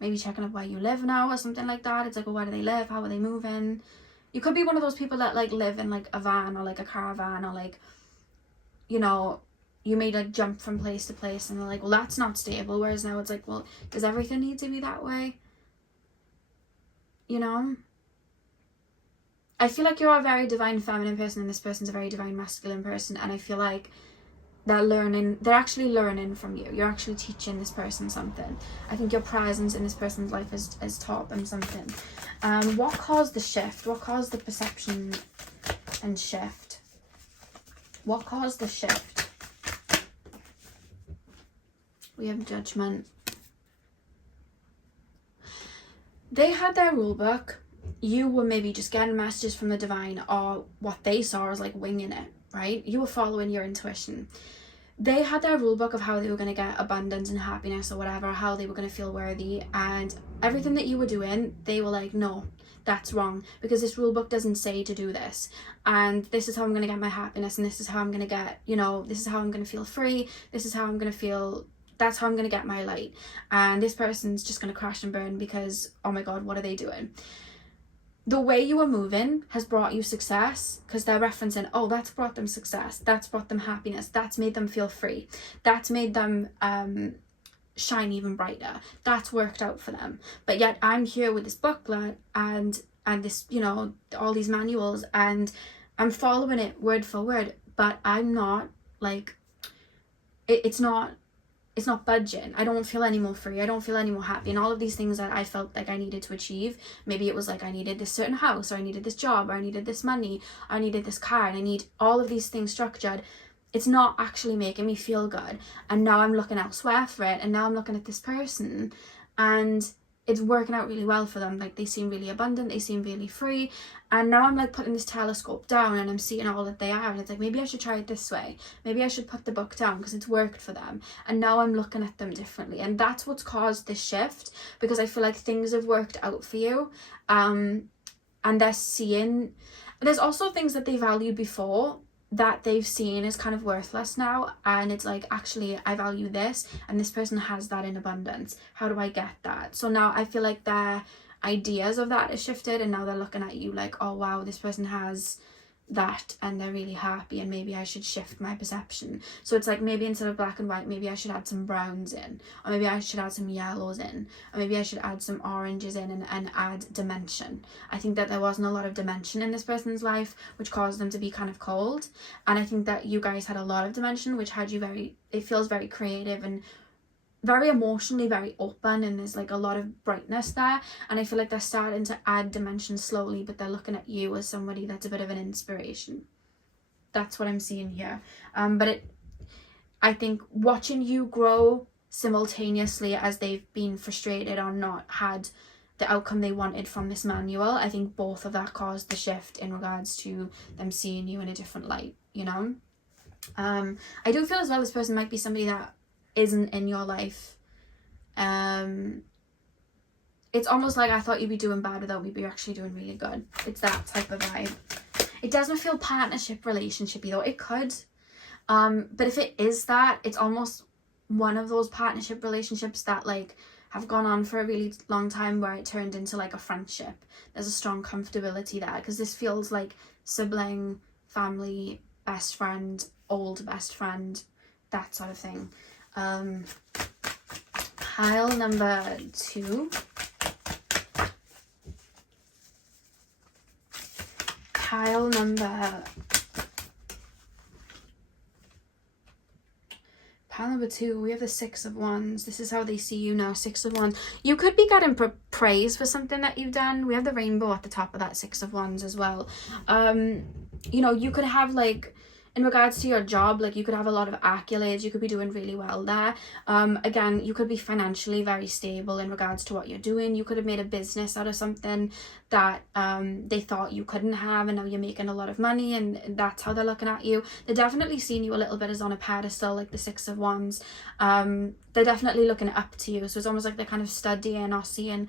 Maybe checking up where you live now or something like that. It's like, well, where do they live? How are they moving? You could be one of those people that like live in like a van or like a caravan, or like, you know, you may like jump from place to place and they're like, well, that's not stable. Whereas now it's like, well, does everything need to be that way? You know? I feel like you're a very divine feminine person and this person's a very divine masculine person, and I feel like they're actually learning from you. You're actually teaching this person something. I think your presence in this person's life has taught them something. What caused the shift? What caused the perception and shift? What caused the shift? We have Judgment. They had their rule book. You were maybe just getting messages from the divine, or what they saw as like winging it, right? You were following your intuition. They had their rule book of how they were going to get abundance and happiness or whatever, how they were going to feel worthy, and everything that you were doing, they were like, no, that's wrong, because this rule book doesn't say to do this, and this is how I'm going to get my happiness, and this is how I'm going to get, you know, this is how I'm going to feel free, this is how I'm going to feel, that's how I'm going to get my light. And this person's just going to crash and burn because, oh my god, what are they doing? The way you are moving has brought you success, because they're referencing, oh, that's brought them success, that's brought them happiness, that's made them feel free, that's made them shine even brighter, that's worked out for them. But yet I'm here with this booklet and this, you know, all these manuals, and I'm following it word for word, but I'm not like, it's not budging. I don't feel any more free. I don't feel any more happy. And all of these things that I felt like I needed to achieve, maybe it was like I needed this certain house, or I needed this job, or I needed this money, or I needed this car, and I need all of these things structured. It's not actually making me feel good. And now I'm looking elsewhere for it. And now I'm looking at this person, and it's working out really well for them. Like, they seem really abundant, they seem really free. And now I'm like putting this telescope down and I'm seeing all that they are, and it's like, maybe I should try it this way, maybe I should put the book down because it's worked for them. And now I'm looking at them differently, and that's what's caused this shift, because I feel like things have worked out for you, and they're seeing, there's also things that they valued before that they've seen is kind of worthless now, and it's like, actually I value this, and this person has that in abundance. How do I get that? So now I feel like their ideas of that has shifted, and now they're looking at you like, oh wow, this person has that and they're really happy, and maybe I should shift my perception. So it's like, maybe instead of black and white, maybe I should add some browns in, or maybe I should add some yellows in, or maybe I should add some oranges in, and add dimension. I think that there wasn't a lot of dimension in this person's life, which caused them to be kind of cold. And I think that you guys had a lot of dimension, which had you it feels very creative and very emotionally very open, and there's like a lot of brightness there. And I feel like they're starting to add dimension slowly, but they're looking at you as somebody that's a bit of an inspiration. That's what I'm seeing here. I think watching you grow simultaneously as they've been frustrated or not had the outcome they wanted from this manual, I think both of that caused the shift in regards to them seeing you in a different light, you know. I do feel as well this person might be somebody that isn't in your life. It's almost like, I thought you'd be doing bad without me, but you're actually doing really good. It's that type of vibe. It doesn't feel partnership relationshipy though. It could, but if it is that, it's almost one of those partnership relationships that like have gone on for a really long time, where it turned into like a friendship. There's a strong comfortability there, because this feels like sibling, family, best friend, old best friend, that sort of thing. Pile number 2. Pile number 2, we have the 6 of Wands. This is how they see you now, 6 of Wands. You could be getting praise for something that you've done. We have the rainbow at the top of that 6 of Wands as well. You know, you could have like, in regards to your job, like you could have a lot of accolades, you could be doing really well there. Again, you could be financially very stable in regards to what you're doing. You could have made a business out of something that they thought you couldn't have, and now you're making a lot of money, and that's how they're looking at you. They're definitely seeing you a little bit as on a pedestal, like the 6 of Wands. They're definitely looking up to you, so it's almost like they're kind of studying or seeing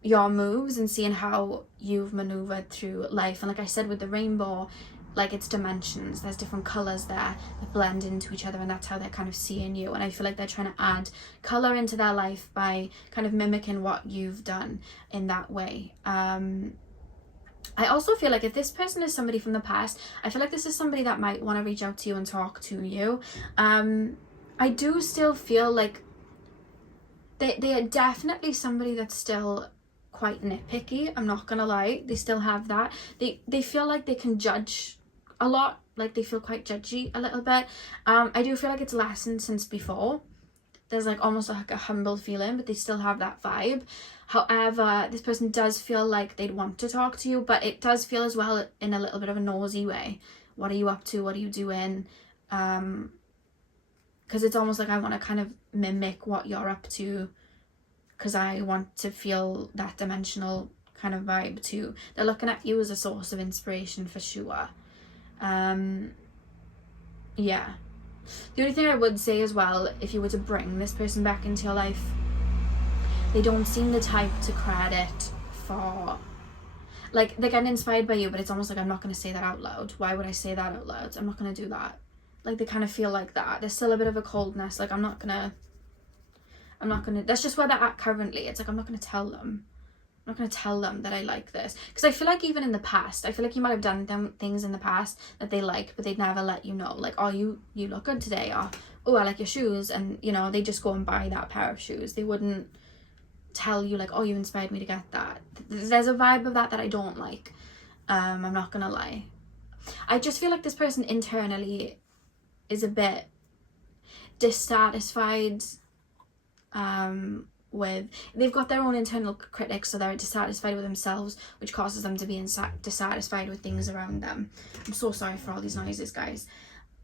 your moves and seeing how you've maneuvered through life. And like I said with the rainbow, like it's dimensions. There's different colors there that blend into each other, and that's how they're kind of seeing you. And I feel like they're trying to add color into their life by kind of mimicking what you've done in that way. I also feel like if this person is somebody from the past, I feel like this is somebody that might want to reach out to you and talk to you. I do still feel like they are definitely somebody that's still quite nitpicky. I'm not gonna lie. They still have that. They feel like they can judge a lot. Like they feel quite judgy a little bit. I do feel like it's lessened since before. There's like almost like a humble feeling, but they still have that vibe. However, this person does feel like they'd want to talk to you, but it does feel as well in a little bit of a nosy way. What are you up to? What are you doing? Because it's almost like I want to kind of mimic what you're up to, because I want to feel that dimensional kind of vibe too. They're looking at you as a source of inspiration for sure. Yeah. The only thing I would say as well, if you were to bring this person back into your life, they don't seem the type to credit for, like, they're getting inspired by you, but it's almost like, I'm not going to say that out loud. Why would I say that out loud? I'm not going to do that. Like, they kind of feel like that. There's still a bit of a coldness. Like, I'm not gonna, that's just where they're at currently. It's like, I'm not going to tell them. I'm not going to tell them that I like this. Because I feel like even in the past, I feel like you might have done them things in the past that they like, but they'd never let you know. Like, oh, you look good today. Or, oh, I like your shoes. And, you know, they just go and buy that pair of shoes. They wouldn't tell you, like, oh, you inspired me to get that. There's a vibe of that I don't like. I'm not going to lie. I just feel like this person internally is a bit dissatisfied with, they've got their own internal critics, so they're dissatisfied with themselves, which causes them to be dissatisfied with things around them. I'm so sorry for all these noises, guys.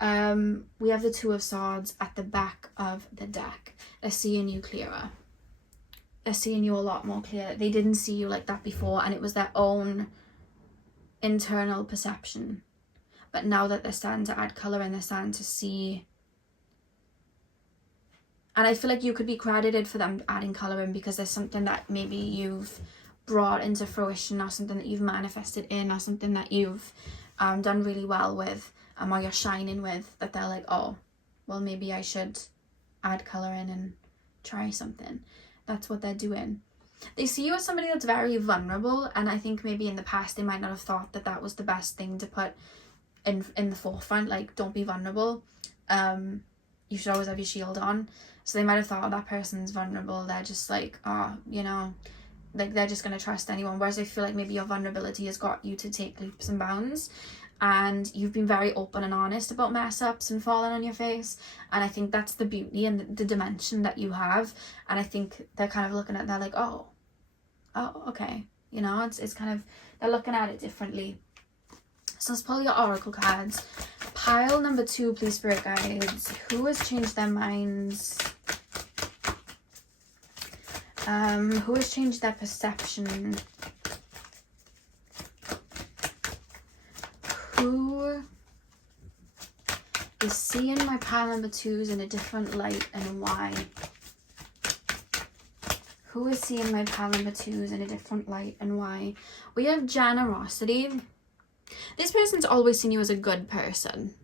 We have the Two of Swords at the back of the deck. They're seeing you clearer. They're seeing you a lot more clear. They didn't see you like that before, and it was their own internal perception. But now that they're starting to add colour and they're starting to see, and I feel like you could be credited for them adding colour in, because there's something that maybe you've brought into fruition, or something that you've manifested in, or something that you've done really well with, or you're shining with, that they're like, oh, well, maybe I should add colour in and try something. That's what they're doing. They see you as somebody that's very vulnerable, and I think maybe in the past they might not have thought that that was the best thing to put in the forefront. Like, don't be vulnerable. You should always have your shield on. So they might have thought, oh, that person's vulnerable, they're just like, oh, you know, like they're just going to trust anyone. Whereas I feel like maybe your vulnerability has got you to take leaps and bounds, and you've been very open and honest about mess ups and falling on your face. And I think that's the beauty and the dimension that you have. And I think they're kind of looking at, they're like, oh, okay, you know, it's kind of, they're looking at it differently. So let's pull your oracle cards. Pile number 2, please, spirit guides. Who has changed their minds? Who has changed their perception? Who is seeing my pile number 2s in a different light, and why? Who is seeing my pile number 2s in a different light, and why? We have generosity. This person's always seen you as a good person.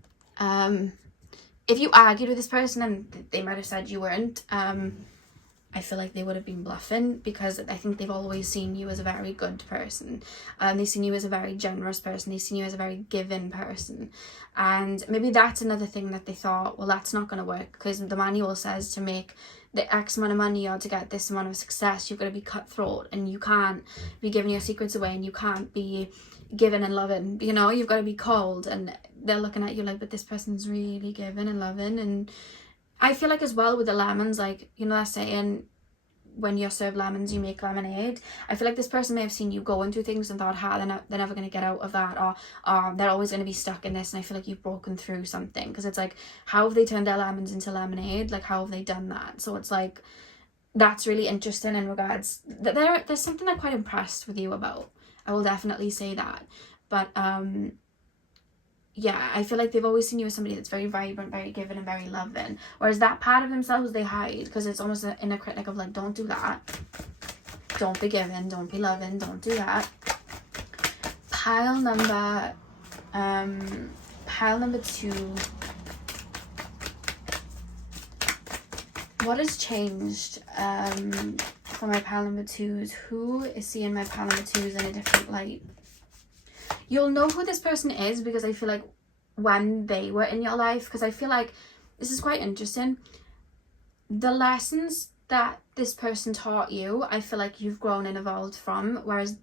If you argued with this person and they might have said you weren't, I feel like they would have been bluffing, because I think they've always seen you as a very good person. They've seen you as a very generous person. They've seen you as a very giving person. And maybe that's another thing that they thought, well, that's not going to work, because the manual says to make the X amount of money or to get this amount of success, you've got to be cutthroat, and you can't be giving your secrets away, and you can't be giving and loving, you know, you've got to be cold. And they're looking at you like, but this person's really giving and loving. And I feel like as well with the lemons, like, you know that saying, when you're served lemons, you make lemonade. I feel like this person may have seen you going through things and thought, they're never going to get out of that, or they're always going to be stuck in this. And I feel like you've broken through something, because it's like, how have they turned their lemons into lemonade? Like, how have they done that? So it's like, that's really interesting in regards that there's something I'm quite impressed with you about. I will definitely say that. But yeah, I feel like they've always seen you as somebody that's very vibrant, very giving, and very loving. Whereas that part of themselves they hide, because it's almost an inner critic of like, don't do that. Don't be giving, don't be loving, don't do that. Pile number Pile number 2. What has changed for my pile number 2s? Who is seeing my pile number 2s in a different light? You'll know who this person is because I feel like when they were in your life, because I feel like this is quite interesting. The lessons that this person taught you, I feel like you've grown and evolved from, whereas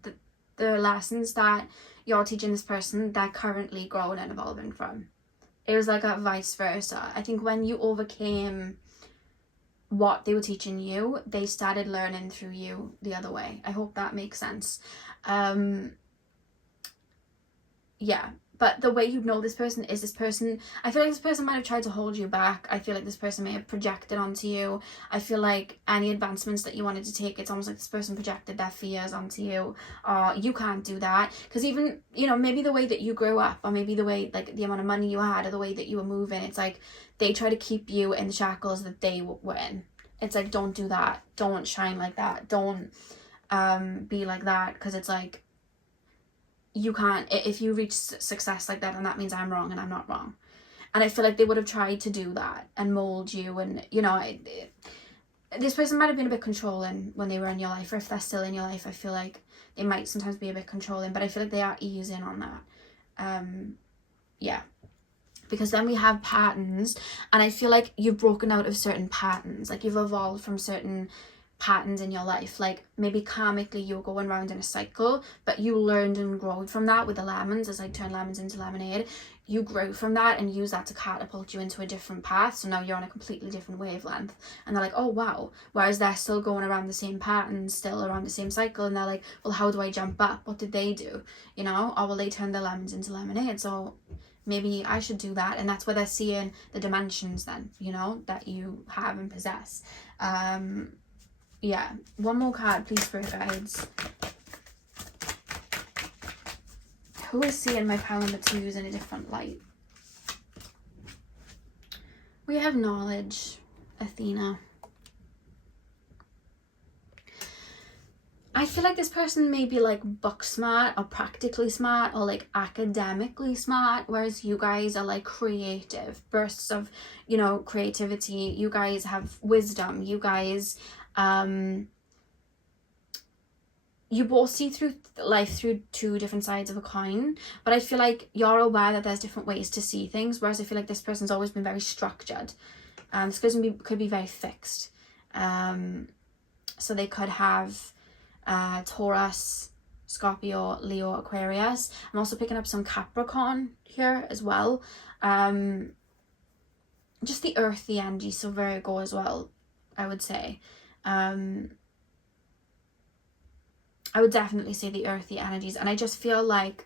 the lessons that you're teaching this person, they're currently growing and evolving from. It was like a vice versa. I think when you overcame what they were teaching you, they started learning through you the other way. I hope that makes sense. Yeah, but the way you know this person is this person, I feel like this person might have tried to hold you back. I feel like this person may have projected onto you. I feel like any advancements that you wanted to take, it's almost like this person projected their fears onto you, or you can't do that. Because even, you know, maybe the way that you grew up, or maybe the way, like, the amount of money you had, or the way that you were moving, it's like they try to keep you in the shackles that they were in. It's like, don't do that, don't shine like that, don't be like that, because it's like, you can't, if you reach success like that, and that means I'm wrong and I'm not wrong. And I feel like they would have tried to do that and mold you, and, you know, this person might have been a bit controlling when they were in your life, or if they're still in your life, I feel like they might sometimes be a bit controlling, but I feel like they are easing on that. Yeah, because then we have patterns, and I feel like you've broken out of certain patterns, like you've evolved from certain patterns in your life. Like maybe karmically you were going around in a cycle, but you learned and grew from that with the lemons. It's like turn lemons into lemonade. You grew from that and use that to catapult you into a different path, so now you're on a completely different wavelength, and they're like, oh wow. Whereas they're still going around the same patterns, still around the same cycle, and they're like, well, how do I jump up? What did they do? You know, or will they turn their lemons into lemonade? So maybe I should do that. And that's where they're seeing the dimensions then, you know, that you have and possess. Yeah, one more card, please, Spirit Guides. Who is seeing my pile number 2s in a different light? We have knowledge, Athena. I feel like this person may be like book smart or practically smart or like academically smart, whereas you guys are like creative, bursts of, you know, creativity. You guys have wisdom. You guys you both see through life through 2 different sides of a coin, but I feel like you're aware that there's different ways to see things, whereas I feel like this person's always been very structured. This person could be very fixed. So they could have Taurus, Scorpio, Leo, Aquarius. I'm also picking up some Capricorn here as well. Just the earthy energy, so Virgo as well, I would say. I would definitely say the earthy energies, and I just feel like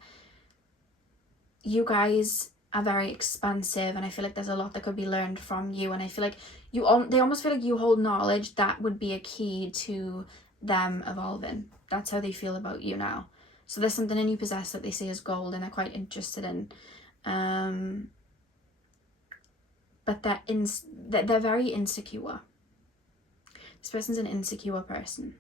you guys are very expansive, and I feel like there's a lot that could be learned from you, and I feel like they almost feel like you hold knowledge that would be a key to them evolving. That's how they feel about you now. So there's something in you possess that they see as gold and they're quite interested in. But they're very insecure. This person's an insecure person.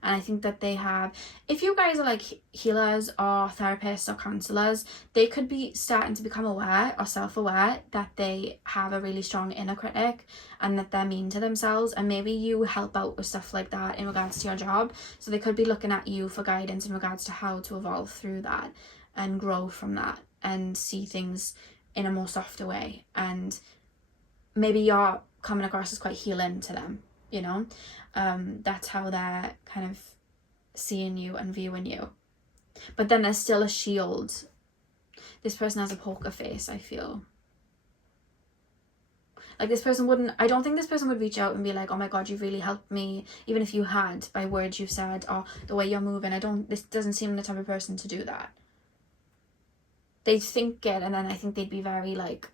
And I think that they have, if you guys are like healers or therapists or counselors, they could be starting to become aware or self-aware that they have a really strong inner critic and that they're mean to themselves, and maybe you help out with stuff like that in regards to your job. So they could be looking at you for guidance in regards to how to evolve through that and grow from that and see things in a more softer way. And maybe you're coming across as quite healing to them, you know. That's how they're kind of seeing you and viewing you. But then there's still a shield. This person has a poker face, I feel. Like this person I don't think this person would reach out and be like, oh my god, you've really helped me, even if you had, by words you've said or the way you're moving. This doesn't seem the type of person to do that. They'd think it, and then I think they'd be very like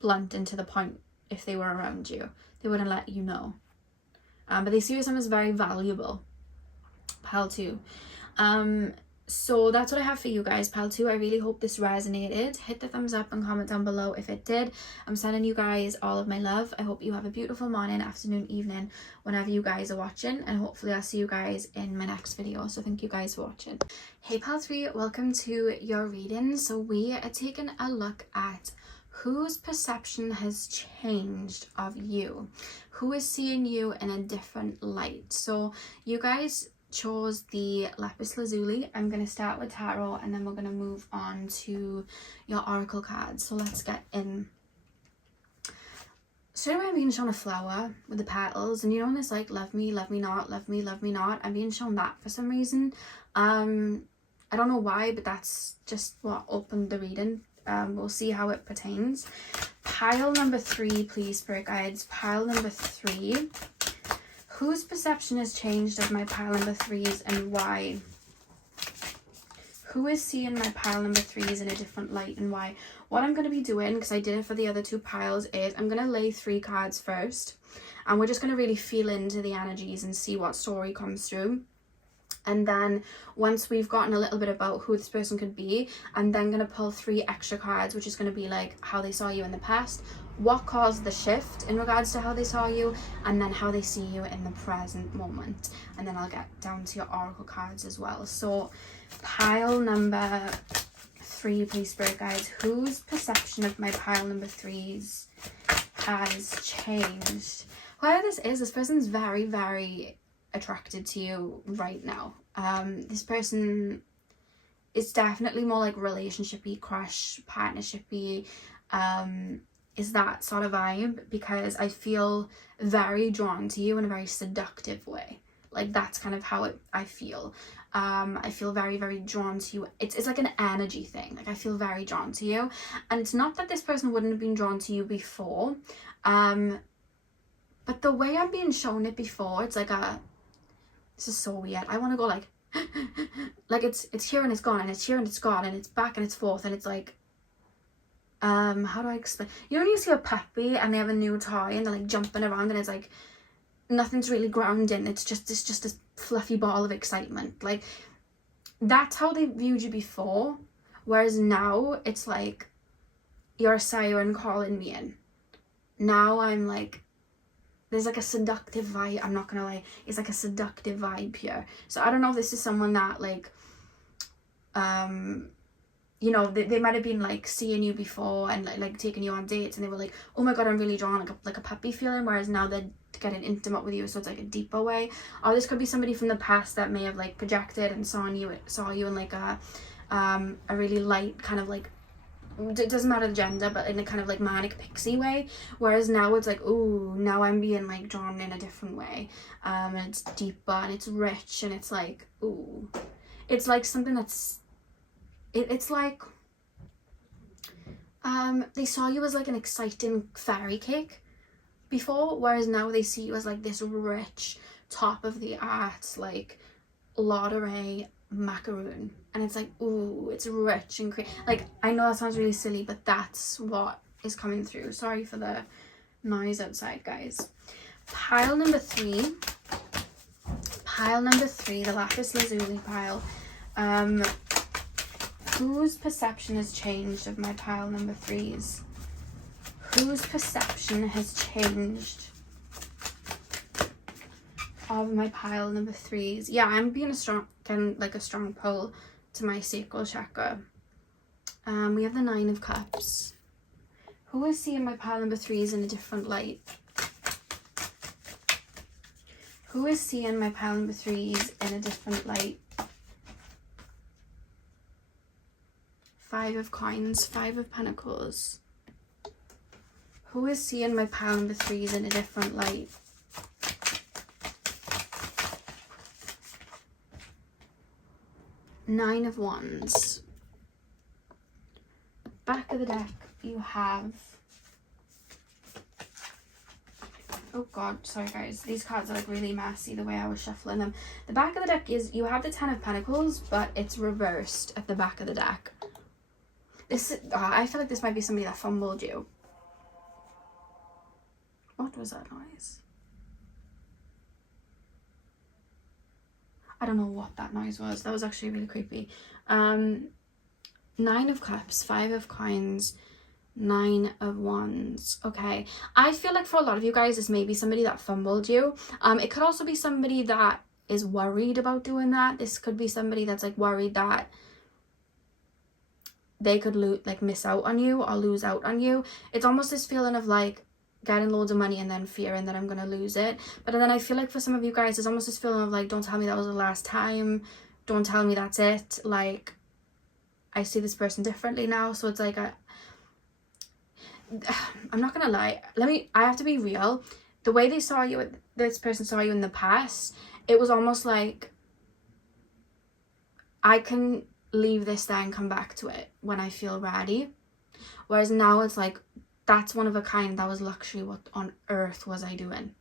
blunt and to the point if they were around you. They wouldn't let you know. But they see yourself as very valuable. Pile 2. So that's what I have for you guys, pile 2. I really hope this resonated. Hit the thumbs up and comment down below if it did. I'm sending you guys all of my love. I hope you have a beautiful morning, afternoon, evening, whenever you guys are watching, and hopefully I'll see you guys in my next video. So thank you guys for watching. Hey pile 3, welcome to your reading. So we are taking a look at whose perception has changed of you, who is seeing you in a different light. So you guys chose the lapis lazuli. I'm going to start with tarot and then we're going to move on to your oracle cards. So let's get in. Straight away I'm being shown a flower with the petals, and you know when it's like love me not, love me not. I'm being shown that for some reason. I don't know why, but that's just what opened the reading. We'll see how it pertains. Pile number 3, please, spirit guides. Pile number 3. Whose perception has changed of my pile number 3s and why? Who is seeing my pile number 3s in a different light and why? What I'm going to be doing, because I did it for the other 2 piles, is I'm going to lay 3 cards first. And we're just going to really feel into the energies and see what story comes through. And then once we've gotten a little bit about who this person could be, I'm then going to pull 3 extra cards, which is going to be like how they saw you in the past, what caused the shift in regards to how they saw you, and then how they see you in the present moment. And then I'll get down to your oracle cards as well. So pile number 3, please, spirit guides. Whose perception of my pile number 3s has changed? Whoever this person's very, very attracted to you right now. This person is definitely more like relationshipy, crush, partnershipy, is that sort of vibe, because I feel very drawn to you in a very seductive way. Like that's kind of how I feel. I feel very, very drawn to you. It's like an energy thing. Like I feel very drawn to you, and it's not that this person wouldn't have been drawn to you before, but the way I'm being shown it before, it's like this is so weird. I want to go like like it's here and it's gone, and it's here and it's gone, and it's back and it's forth, and it's like how do I explain? You know when you see a puppy and they have a new toy and they're like jumping around and it's like nothing's really grounding, it's just a fluffy ball of excitement. Like that's how they viewed you before, whereas now it's like you're a siren calling me in. Now I'm like, there's like a seductive vibe. I'm not gonna lie, it's like a seductive vibe here. So I don't know if this is someone that like you know, they might have been like seeing you before and like taking you on dates, and they were like, oh my god, I'm really drawn, like a puppy feeling, whereas now they're getting intimate with you, so it's like a deeper way. Or this could be somebody from the past that may have like projected and saw you in like a really light kind of like, it doesn't matter the gender, but in a kind of like manic pixie way, whereas now it's like, ooh, now I'm being like drawn in a different way, and it's deeper and it's rich, and it's like, ooh, it's like something that's it's like they saw you as like an exciting fairy cake before, whereas now they see you as like this rich top of the art like Lauderay macaroon, and it's like, ooh, it's rich and like, I know that sounds really silly, but that's what is coming through. Sorry for the noise outside, guys. Pile number 3, the lapis lazuli pile. Whose perception has changed of my pile number 3s? Whose perception has changed of my pile number 3s? Yeah, I'm being a strong pull to my sacral chakra. We have the 9 of Cups. Who is seeing my pile number 3s in a different light? Who is seeing my pile number 3s in a different light? 5 of Coins, 5 of Pentacles. Who is seeing my pile number 3s in a different light? Nine of Wands. Back of the deck, you have... Oh god, sorry guys, these cards are like really messy the way I was shuffling them. The back of the deck is, you have the 10 of Pentacles, but it's reversed at the back of the deck. I feel like this might be somebody that fumbled you. What was that noise? I don't know what that noise was. That was actually really creepy. 9 of Cups, 5 of Coins, 9 of Wands. Okay, I feel like for a lot of you guys, this may be somebody that fumbled you. It could also be somebody that is worried about doing that. This could be somebody that's like worried that they could miss out on you or lose out on you. It's almost this feeling of like getting loads of money and then fearing that I'm gonna lose it. But then I feel like for some of you guys, there's almost this feeling of like, don't tell me that was the last time, don't tell me that's it, like I see this person differently now. So it's like I'm not gonna lie, I have to be real. The way they saw you, this person saw you in the past, it was almost like I can leave this there and come back to it when I feel ready. Whereas now it's like, that's one of a kind, that was luxury, what on earth was I doing?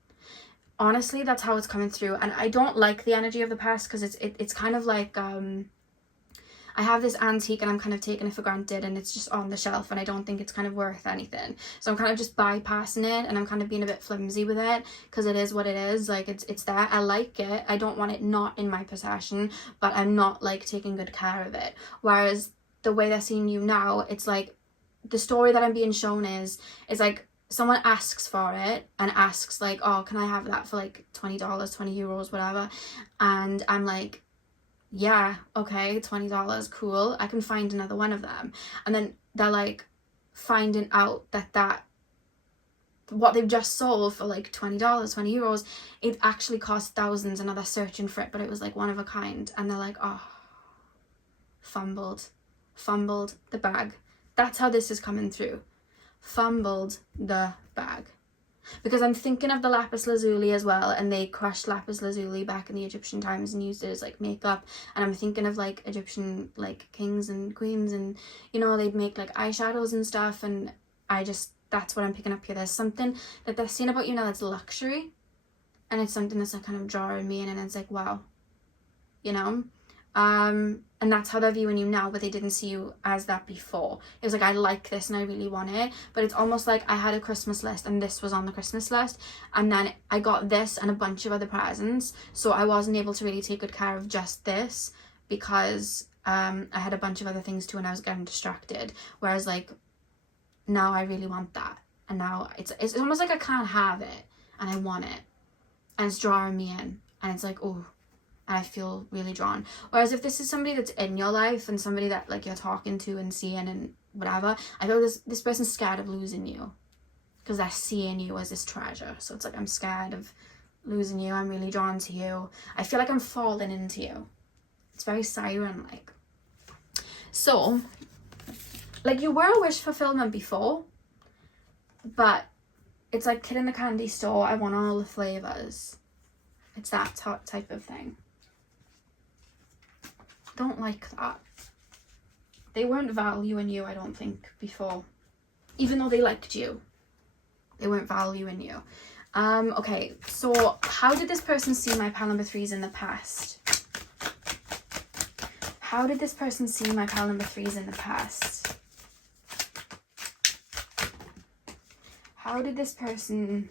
Honestly, that's how it's coming through. And I don't like the energy of the past, because it's kind of like I have this antique and I'm kind of taking it for granted, and it's just on the shelf and I don't think it's kind of worth anything. So I'm kind of just bypassing it, and I'm kind of being a bit flimsy with it, because it is what it is. Like it's there. I like it. I don't want it not in my possession, but I'm not like taking good care of it. Whereas the way they're seeing you now, it's like the story that I'm being shown is like someone asks for it and asks like, oh, can I have that for like $20, €20, whatever. And I'm like, yeah, okay, $20, cool, I can find another one of them. And then they're like finding out that what they've just sold for like $20, €20, it actually cost thousands, and now they're searching for it, but it was like one of a kind. And they're like, oh, fumbled the bag. That's how this is coming through. Fumbled the bag. Because I'm thinking of the lapis lazuli as well, and they crushed lapis lazuli back in the Egyptian times and used it as like makeup. And I'm thinking of like Egyptian like kings and queens, and you know, they'd make like eyeshadows and stuff. And that's what I'm picking up here. There's something that they're seeing about you now that's luxury, and it's something that's like kind of drawing me in, and it's like, wow, you know. And that's how they're viewing you now, but they didn't see you as that before. It was like, I like this and I really want it. But it's almost like I had a Christmas list and this was on the Christmas list, and then I got this and a bunch of other presents, so I wasn't able to really take good care of just this, because I had a bunch of other things too and I was getting distracted. Whereas like now I really want that, and now it's almost like I can't have it and I want it, and it's drawing me in, and it's like, oh, and I feel really drawn. Whereas if this is somebody that's in your life and somebody that like you're talking to and seeing and whatever, I feel this person's scared of losing you, because they're seeing you as this treasure. So it's like, I'm scared of losing you, I'm really drawn to you, I feel like I'm falling into you. It's very siren like. So like, you were a wish fulfillment before, but it's like kid in the candy store, I want all the flavors. It's that type of thing. Don't like that. They weren't valuing you, I don't think, before. Even though they liked you, they weren't valuing you. Okay, so how did this person see my pile number 3s in the past? How did this person see my pile number 3s in the past? How did this person...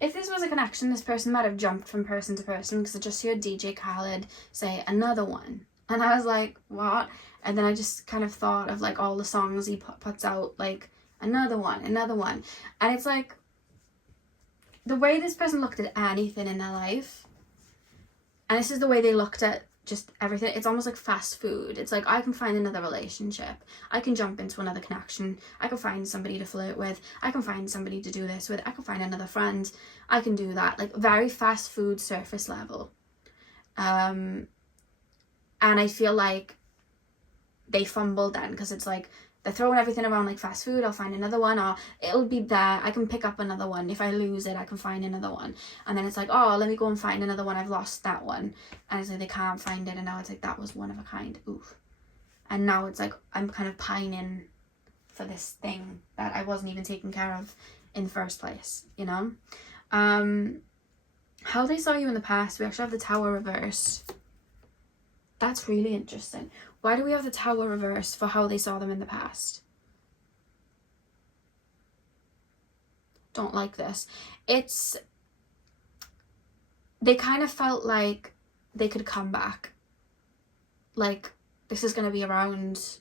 If this was a connection, this person might have jumped from person to person, because I just heard DJ Khaled say another one. And I was like, what? And then I just kind of thought of like all the songs he puts out, like another one. And it's like, the way this person looked at anything in their life, and this is the way they looked at just everything, it's almost like fast food. It's like, I can find another relationship, I can jump into another connection, I can find somebody to flirt with, I can find somebody to do this with, I can find another friend, I can do that. Like very fast food, surface level. And I feel like they fumbled then, because it's like they're throwing everything around like fast food, I'll find another one, or it'll be there, I can pick up another one, if I lose it I can find another one. And then it's like, oh, let me go and find another one, I've lost that one. And it's like they can't find it, and now it's like, that was one of a kind, oof. And now it's like I'm kind of pining for this thing that I wasn't even taking care of in the first place, you know. How they saw you in the past, we actually have the Tower reversed. That's really interesting. Why do we have the Tower reversed for how they saw them in the past? don't like this. They kind of felt like they could come back. Like, this is going to be around,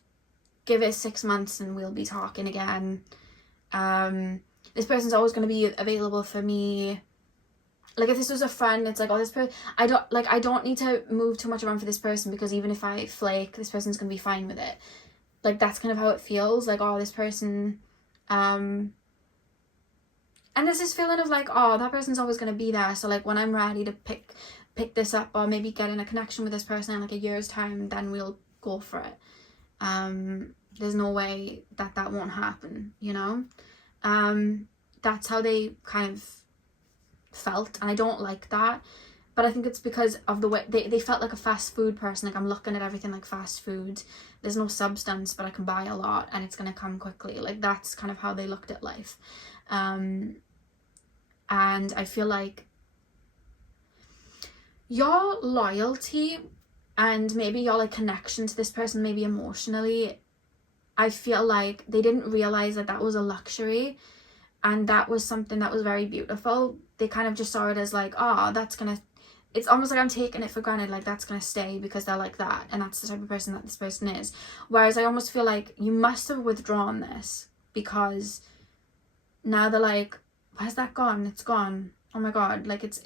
give it 6 months and we'll be talking again. This person's always going to be available for me. Like, if this was a friend, it's like, oh, this person, I don't need to move too much around for this person, because even if I flake, this person's going to be fine with it. Like, that's kind of how it feels. Like, oh, this person, and there's this feeling of like, oh, that person's always going to be there. So like, when I'm ready to pick this up, or maybe get in a connection with this person in like a year's time, then we'll go for it. There's no way that won't happen, you know? That's how they kind of felt, and I don't like that. But I think it's because of the way they felt like a fast food person. Like, I'm looking at everything like fast food. There's no substance, but I can buy a lot and it's going to come quickly. Like, that's kind of how they looked at life. And I feel like your loyalty and maybe your like connection to this person, maybe emotionally, I feel like they didn't realize that was a luxury, and that was something that was very beautiful. They kind of just saw it as like, oh, it's almost like I'm taking it for granted, like that's gonna stay because they're like that, and that's the type of person that this person is. Whereas I almost feel like you must have withdrawn this, because now they're like, where's that gone? It's gone. Oh my god, like it's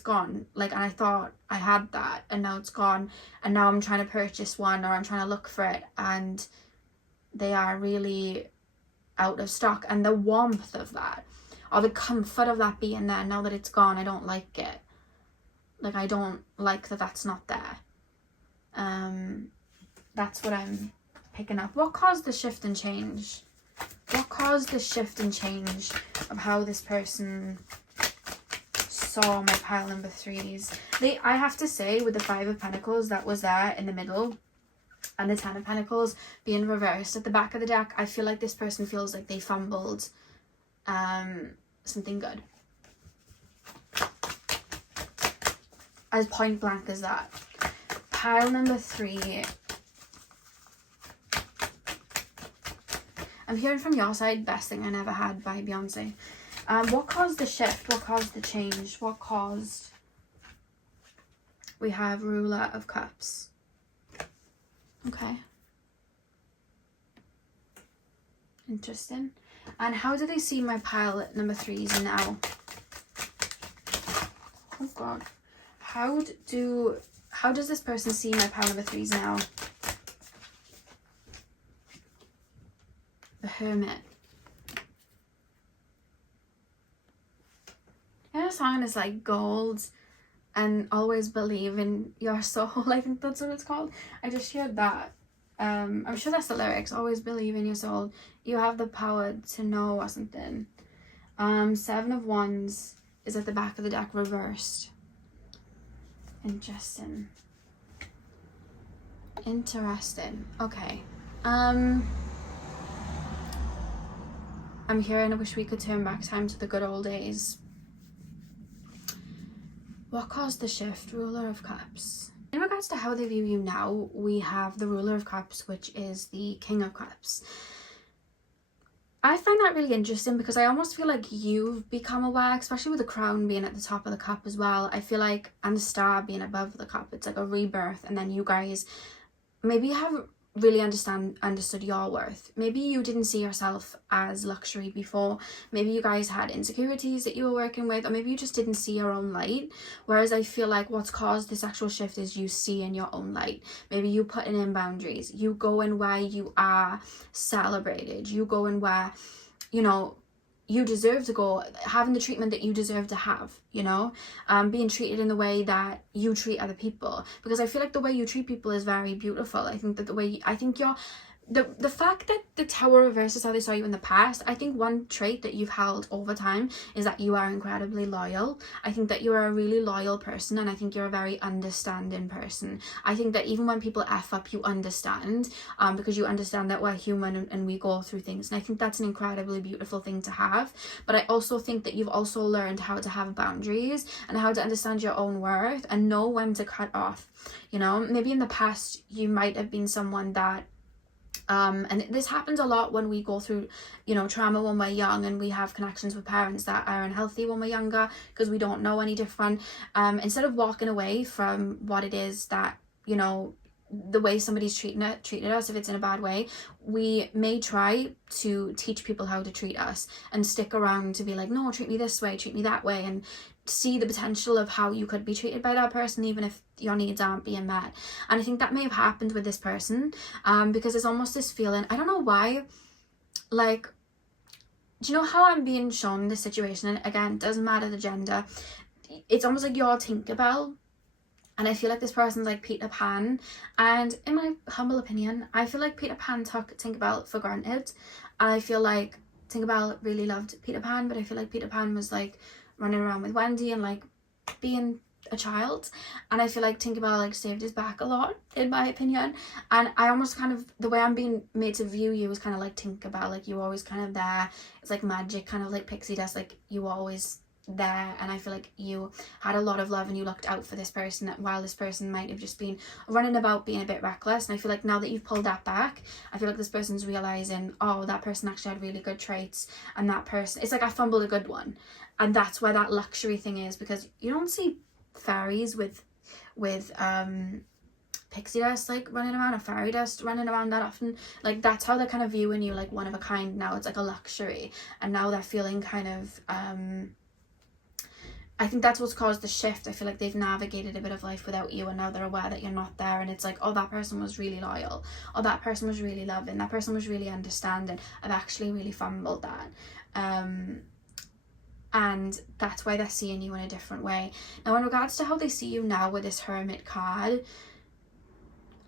gone. Like, and I thought I had that, and now it's gone, and now I'm trying to purchase one, or I'm trying to look for it, and they are really out of stock. And the warmth of that, or the comfort of that being there, now that it's gone, I don't like it. Like, I don't like that that's not there. That's what I'm picking up. What caused the shift and change? What caused the shift and change of how this person saw my pile number 3s? I have to say, with the 5 of Pentacles that was there in the middle, and the 10 of Pentacles being reversed at the back of the deck, I feel like this person feels like they fumbled something good. As point blank as that. Pile number 3. I'm hearing from your side, Best Thing I Never Had by Beyonce. What caused the shift? What caused the change? What caused... We have Ruler of Cups. Okay. Interesting. And how do they see my pile at number 3s now? Oh god. How does this person see my pile number 3s now? The Hermit. And the song is like gold and always believe in your soul. I think that's what it's called. I just shared that. I'm sure that's the lyrics. Always believe in your soul. You have the power to know or something. 7 of Wands is at the back of the deck reversed. Interesting. Okay. I'm hearing I wish we could turn back time to the good old days. What caused the shift? Ruler of Cups. In regards to how they view you now, we have the Ruler of Cups, which is the King of Cups. I find that really interesting, because I almost feel like you've become aware, especially with the Crown being at the top of the cup as well. I feel like, and the Star being above the cup, it's like a rebirth, and then you guys maybe have really understood your worth. Maybe you didn't see yourself as luxury before. Maybe you guys had insecurities that you were working with, or maybe you just didn't see your own light. Whereas I feel like what's caused this actual shift is you seeing your own light. Maybe you putting in boundaries. You going where you are celebrated. You going where, you know, you deserve to go, having the treatment that you deserve to have, you know, being treated in the way that you treat other people, because I feel like the way you treat people is very beautiful. I think that the fact that the Tower reverses how they saw you in the past, I think one trait that you've held over time is that you are incredibly loyal. I think that you're a really loyal person, and I think you're a very understanding person. I think that even when people F up, you understand, because you understand that we're human and we go through things. And I think that's an incredibly beautiful thing to have. But I also think that you've also learned how to have boundaries and how to understand your own worth and know when to cut off. You know, maybe in the past you might have been someone that And this happens a lot when we go through, you know, trauma when we're young, and we have connections with parents that are unhealthy when we're younger because we don't know any different. Instead of walking away from what it is that, you know, the way somebody's treated us, if it's in a bad way, we may try to teach people how to treat us and stick around to be like, no, treat me this way, treat me that way, and see the potential of how you could be treated by that person even if your needs aren't being met. And I think that may have happened with this person, because there's almost this feeling, I don't know why, like, do you know how I'm being shown this situation? And again, doesn't matter the gender, it's almost like you're Tinkerbell, and I feel like this person's like Peter Pan. And in my humble opinion, I feel like Peter Pan took Tinkerbell for granted. I feel like Tinkerbell really loved Peter Pan, but I feel like Peter Pan was like running around with Wendy and like being a child, and I feel like Tinkerbell like saved his back a lot, in my opinion. And I almost kind of, the way I'm being made to view you is kind of like Tinkerbell, like you're always kind of there. It's like magic, kind of like pixie dust, like you were always there. And I feel like you had a lot of love and you looked out for this person, while this person might have just been running about being a bit reckless. And I feel like now that you've pulled that back, I feel like this person's realizing, oh, that person actually had really good traits, and that person, it's like I fumbled a good one. And that's where that luxury thing is, because you don't see fairies with pixie dust like running around, or fairy dust running around that often. Like that's how they're kind of viewing you, like one of a kind. Now it's like a luxury, and now they're feeling kind of I think that's what's caused the shift. I feel like they've navigated a bit of life without you, and now they're aware that you're not there, and it's like, oh, that person was really loyal, or that person was really loving, that person was really understanding. I've actually really fumbled that. And that's why they're seeing you in a different way. Now, in regards to how they see you now with this Hermit card,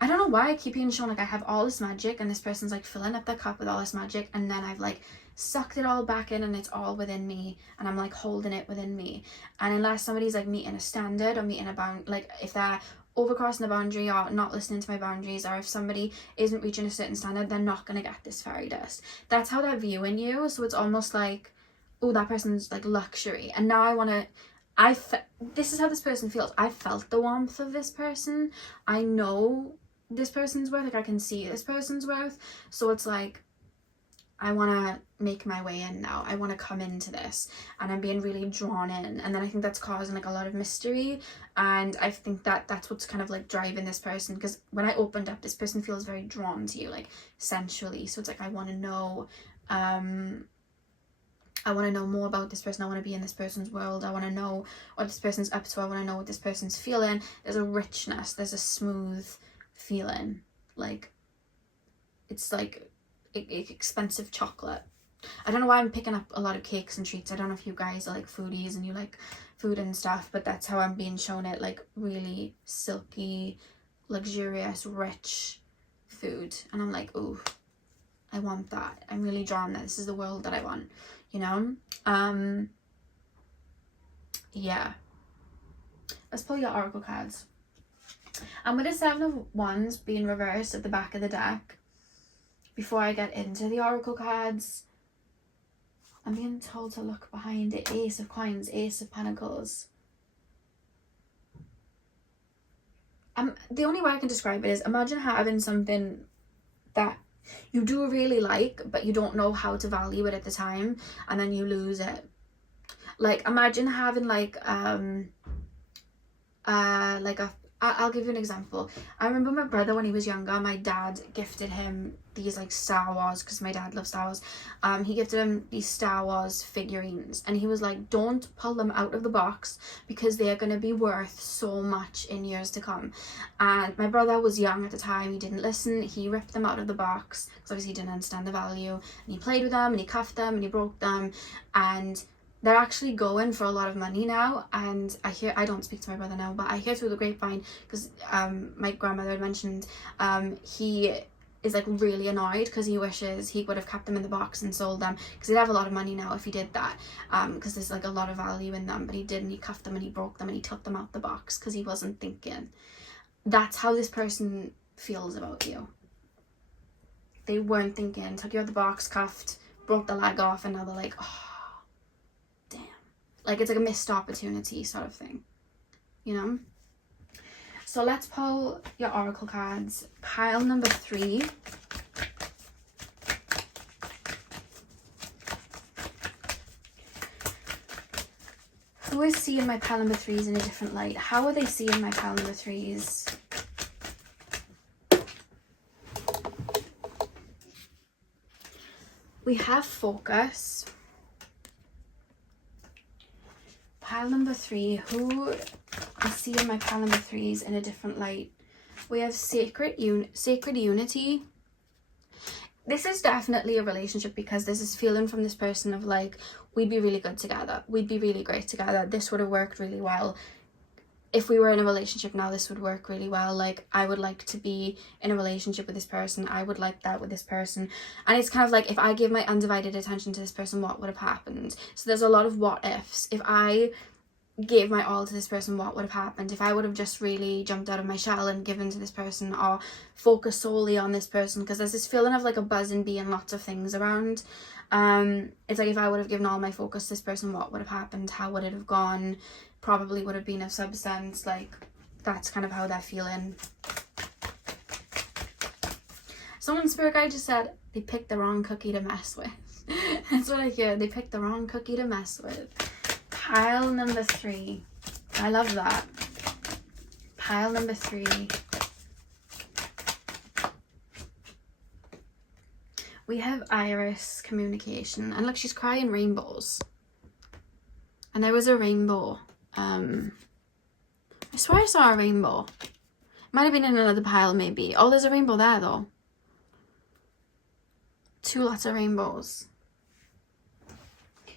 I don't know why I keep being shown like I have all this magic, and this person's like filling up their cup with all this magic, and then I've like sucked it all back in, and it's all within me, and I'm like holding it within me. And unless somebody's like meeting a standard or meeting a bound, like if they're overcrossing a boundary or not listening to my boundaries, or if somebody isn't reaching a certain standard, they're not going to get this fairy dust. That's how they're viewing you. So it's almost like, oh, that person's like luxury, and now I want to, this is how this person feels. I felt the warmth of this person. I know this person's worth, like I can see this person's worth. So it's like, I want to make my way in now. I want to come into this, and I'm being really drawn in. And then I think that's causing like a lot of mystery, and I think that that's what's kind of like driving this person, because when I opened up, this person feels very drawn to you, like sensually. So it's like, I want to know, I want to know more about this person. I want to be in this person's world. I want to know what this person's up to. I want to know what this person's feeling. There's a richness. There's a smooth feeling. Like, it's like expensive chocolate. I don't know why I'm picking up a lot of cakes and treats. I don't know if you guys are like foodies and you like food and stuff, but that's how I'm being shown it. Like really silky, luxurious, rich food. And I'm like, ooh, I want that. I'm really drawn that. This is the world that I want. You know, yeah. Let's pull your oracle cards. I'm with the Seven of Wands being reversed at the back of the deck. Before I get into the oracle cards, I'm being told to look behind it. Ace of Coins, Ace of Pentacles. The only way I can describe it is, imagine having something that you do really like, but you don't know how to value it at the time, and then you lose it. Like, imagine having like I'll give you an example. I remember my brother, when he was younger, my dad gifted him these like Star Wars, because my dad loves Star Wars. He gifted him these Star Wars figurines, and he was like, don't pull them out of the box, because they are going to be worth so much in years to come. And my brother was young at the time. He didn't listen. He ripped them out of the box, because obviously he didn't understand the value, and he played with them, and he cuffed them, and he broke them, and they're actually going for a lot of money now. And I don't speak to my brother now, but I hear through the grapevine, because my grandmother had mentioned he is like really annoyed, because he wishes he would have kept them in the box and sold them, because he'd have a lot of money now if he did that, because there's like a lot of value in them. But he didn't. He cuffed them and he broke them and he took them out the box because he wasn't thinking. That's how this person feels about you. They weren't thinking, took you out the box, cuffed, broke the leg off, and now they're like, oh, damn. Like, it's like a missed opportunity sort of thing, you know? So let's pull your oracle cards. Pile number 3. Who is seeing my pile number 3s in a different light? How are they seeing my pile number 3s? We have focus. Pile number 3. Who is seeing my pile number 3s in a different light? We have sacred unity. This is definitely a relationship, because this is feeling from this person of like, we'd be really good together. We'd be really great together. This would have worked really well. If we were in a relationship now, this would work really well. Like, I would like to be in a relationship with this person. I would like that with this person. And it's kind of like, if I gave my undivided attention to this person, what would have happened? So there's a lot of what ifs. If I gave my all to this person, what would have happened? If I would have just really jumped out of my shell and given to this person, or focused solely on this person, because there's this feeling of like a buzzing bee and lots of things around. It's like, if I would have given all my focus to this person, what would have happened? How would it have gone? Probably would have been of substance. Like, that's kind of how they're feeling. Someone's spirit guide just said they picked the wrong cookie to mess with. That's what I hear. They picked the wrong cookie to mess with. Pile number 3. I love that. Pile number 3. We have Iris, communication. And look, she's crying rainbows. And there was a rainbow. I swear I saw a rainbow. Might have been in another pile maybe. Oh, there's a rainbow there though. 2 lots of rainbows.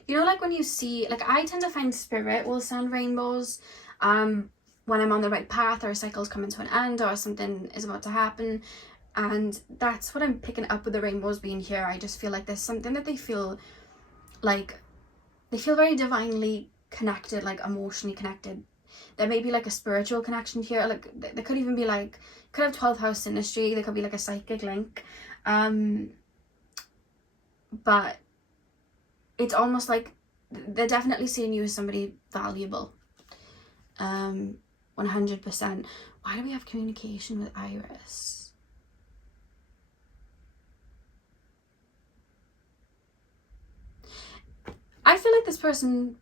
You know, like when you see, like, I tend to find spirit will send rainbows when I'm on the right path, or a cycle's coming to an end, or something is about to happen. And that's what I'm picking up with the rainbows being here. I just feel like there's something that they feel like, they feel very divinely connected, like emotionally connected. There may be like a spiritual connection here. Like, there could even be like, could have 12th house synastry. There could be like a psychic link. But it's almost like they're definitely seeing you as somebody valuable. 100%. Why do we have communication with Iris? I feel like this person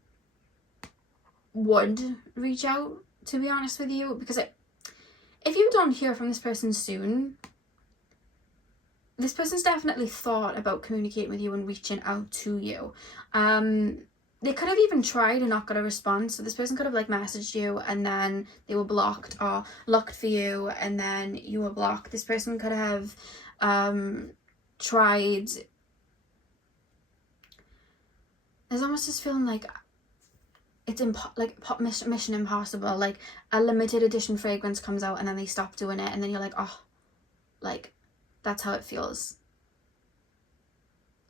would reach out, to be honest with you, because if you don't hear from this person soon, this person's definitely thought about communicating with you and reaching out to you. They could have even tried and not got a response. So this person could have like messaged you and then they were blocked, or looked for you and then you were blocked. This person could have tried. There's almost this feeling like it's mission impossible. Like, a limited edition fragrance comes out and then they stop doing it, and then you're like, oh, like, that's how it feels.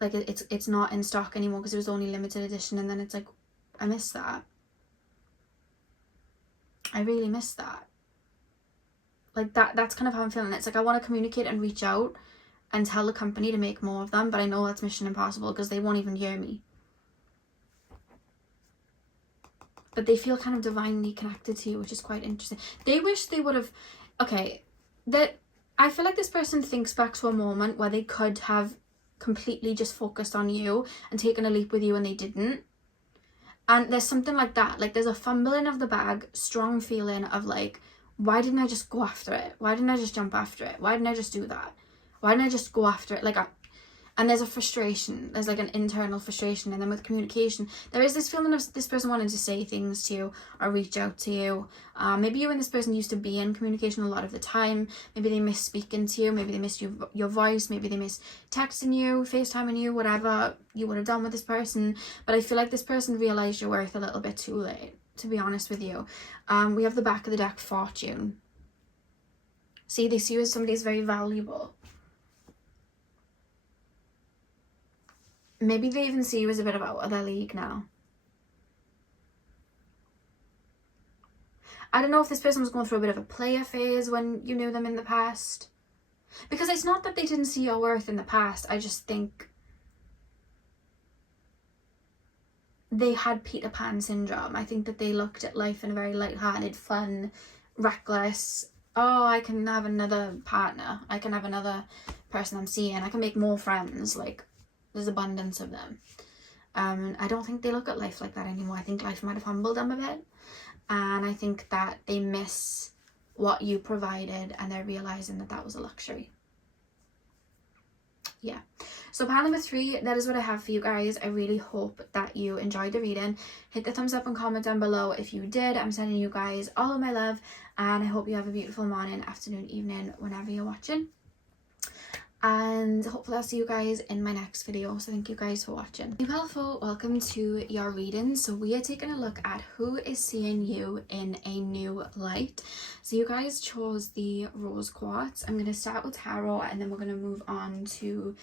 Like, it's not in stock anymore because it was only limited edition, and then it's like, I miss that. I really miss that. Like, that's kind of how I'm feeling. It's like, I want to communicate and reach out and tell the company to make more of them, but I know that's mission impossible because they won't even hear me. But they feel kind of divinely connected to you, which is quite interesting. They wish they would have, okay, that I feel like this person thinks back to a moment where they could have completely just focused on you and taken a leap with you, and they didn't. And there's something like that. Like, there's a fumbling of the bag, strong feeling of like, why didn't I just go after it? Why didn't I just jump after it? Why didn't I just do that? Why didn't I just go after it? Like, and there's a frustration. There's like an internal frustration. And then with communication, there is this feeling of this person wanting to say things to you or reach out to you. Maybe you and this person used to be in communication a lot of the time. Maybe they miss speaking to you. Maybe they miss your voice. Maybe they miss texting you, FaceTiming you, whatever you would have done with this person. But I feel like this person realised your worth a little bit too late, to be honest with you. We have the back of the deck, Fortune. See, they see you as somebody who's very valuable. Maybe they even see you as a bit of out of their league now. I don't know if this person was going through a bit of a player phase when you knew them in the past. Because it's not that they didn't see your worth in the past. I just think they had Peter Pan syndrome. I think that they looked at life in a very lighthearted, fun, reckless, oh, I can have another partner. I can have another person I'm seeing. I can make more friends. Like, there's abundance of them. I don't think they look at life like that anymore. I think life might have humbled them a bit, and I think that they miss what you provided, and they're realizing that that was a luxury. Yeah, so pile number 3, that is what I have for you guys. I really hope that you enjoyed the reading. Hit the thumbs up and comment down below if you did. I'm sending you guys all of my love, and I hope you have a beautiful morning, afternoon, evening, whenever you're watching. And hopefully I'll see you guys in my next video. So thank you guys for watching. Hey Powerful, welcome to your reading. So we are taking a look at who is seeing you in a new light. So you guys chose the rose quartz. I'm going to start with tarot, and then we're going to move on to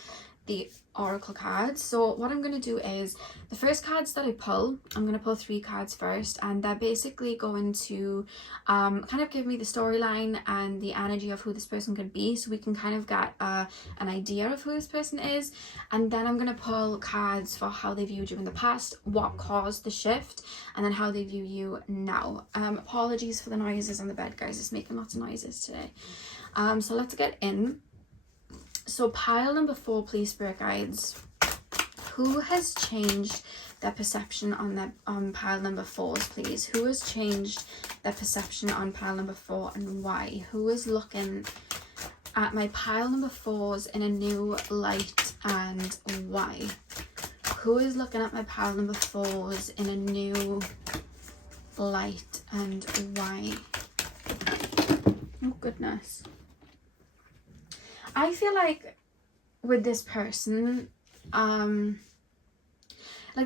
the oracle cards. So what I'm going to do is, the first cards that I pull, I'm going to pull 3 cards first, and they're basically going to kind of give me the storyline and the energy of who this person could be, so we can kind of get an idea of who this person is. And then I'm going to pull cards for how they viewed you in the past, what caused the shift, and then how they view you now. Apologies for the noises on the bed, guys. It's making lots of noises today. So let's get in. So pile number 4, please, spirit guides. Who has changed their perception on pile number 4s, please? Who has changed their perception on pile number 4, and why? Who is looking at my pile number 4s in a new light, and why? Who is looking at my pile number 4s in a new light, and why? Oh goodness. I feel like with this person, like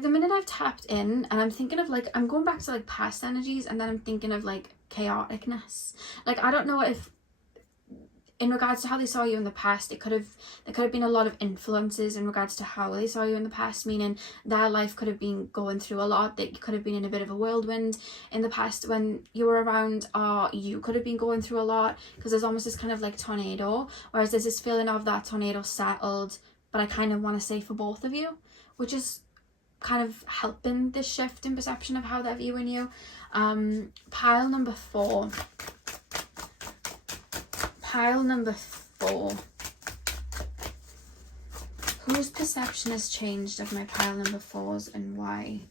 the minute I've tapped in, and I'm thinking of like, I'm going back to like past energies, and then I'm thinking of like chaoticness. Like, I don't know if in regards to how they saw you in the past, there could have been a lot of influences in regards to how they saw you in the past, meaning their life could have been going through a lot. They could have been in a bit of a whirlwind in the past when you were around, or you could have been going through a lot, because there's almost this kind of like tornado, whereas there's this feeling of that tornado settled, but I kind of want to say for both of you, which is kind of helping this shift in perception of how they're viewing you. Pile number 4. Pile number 4. Whose perception has changed of my pile number 4s, and why?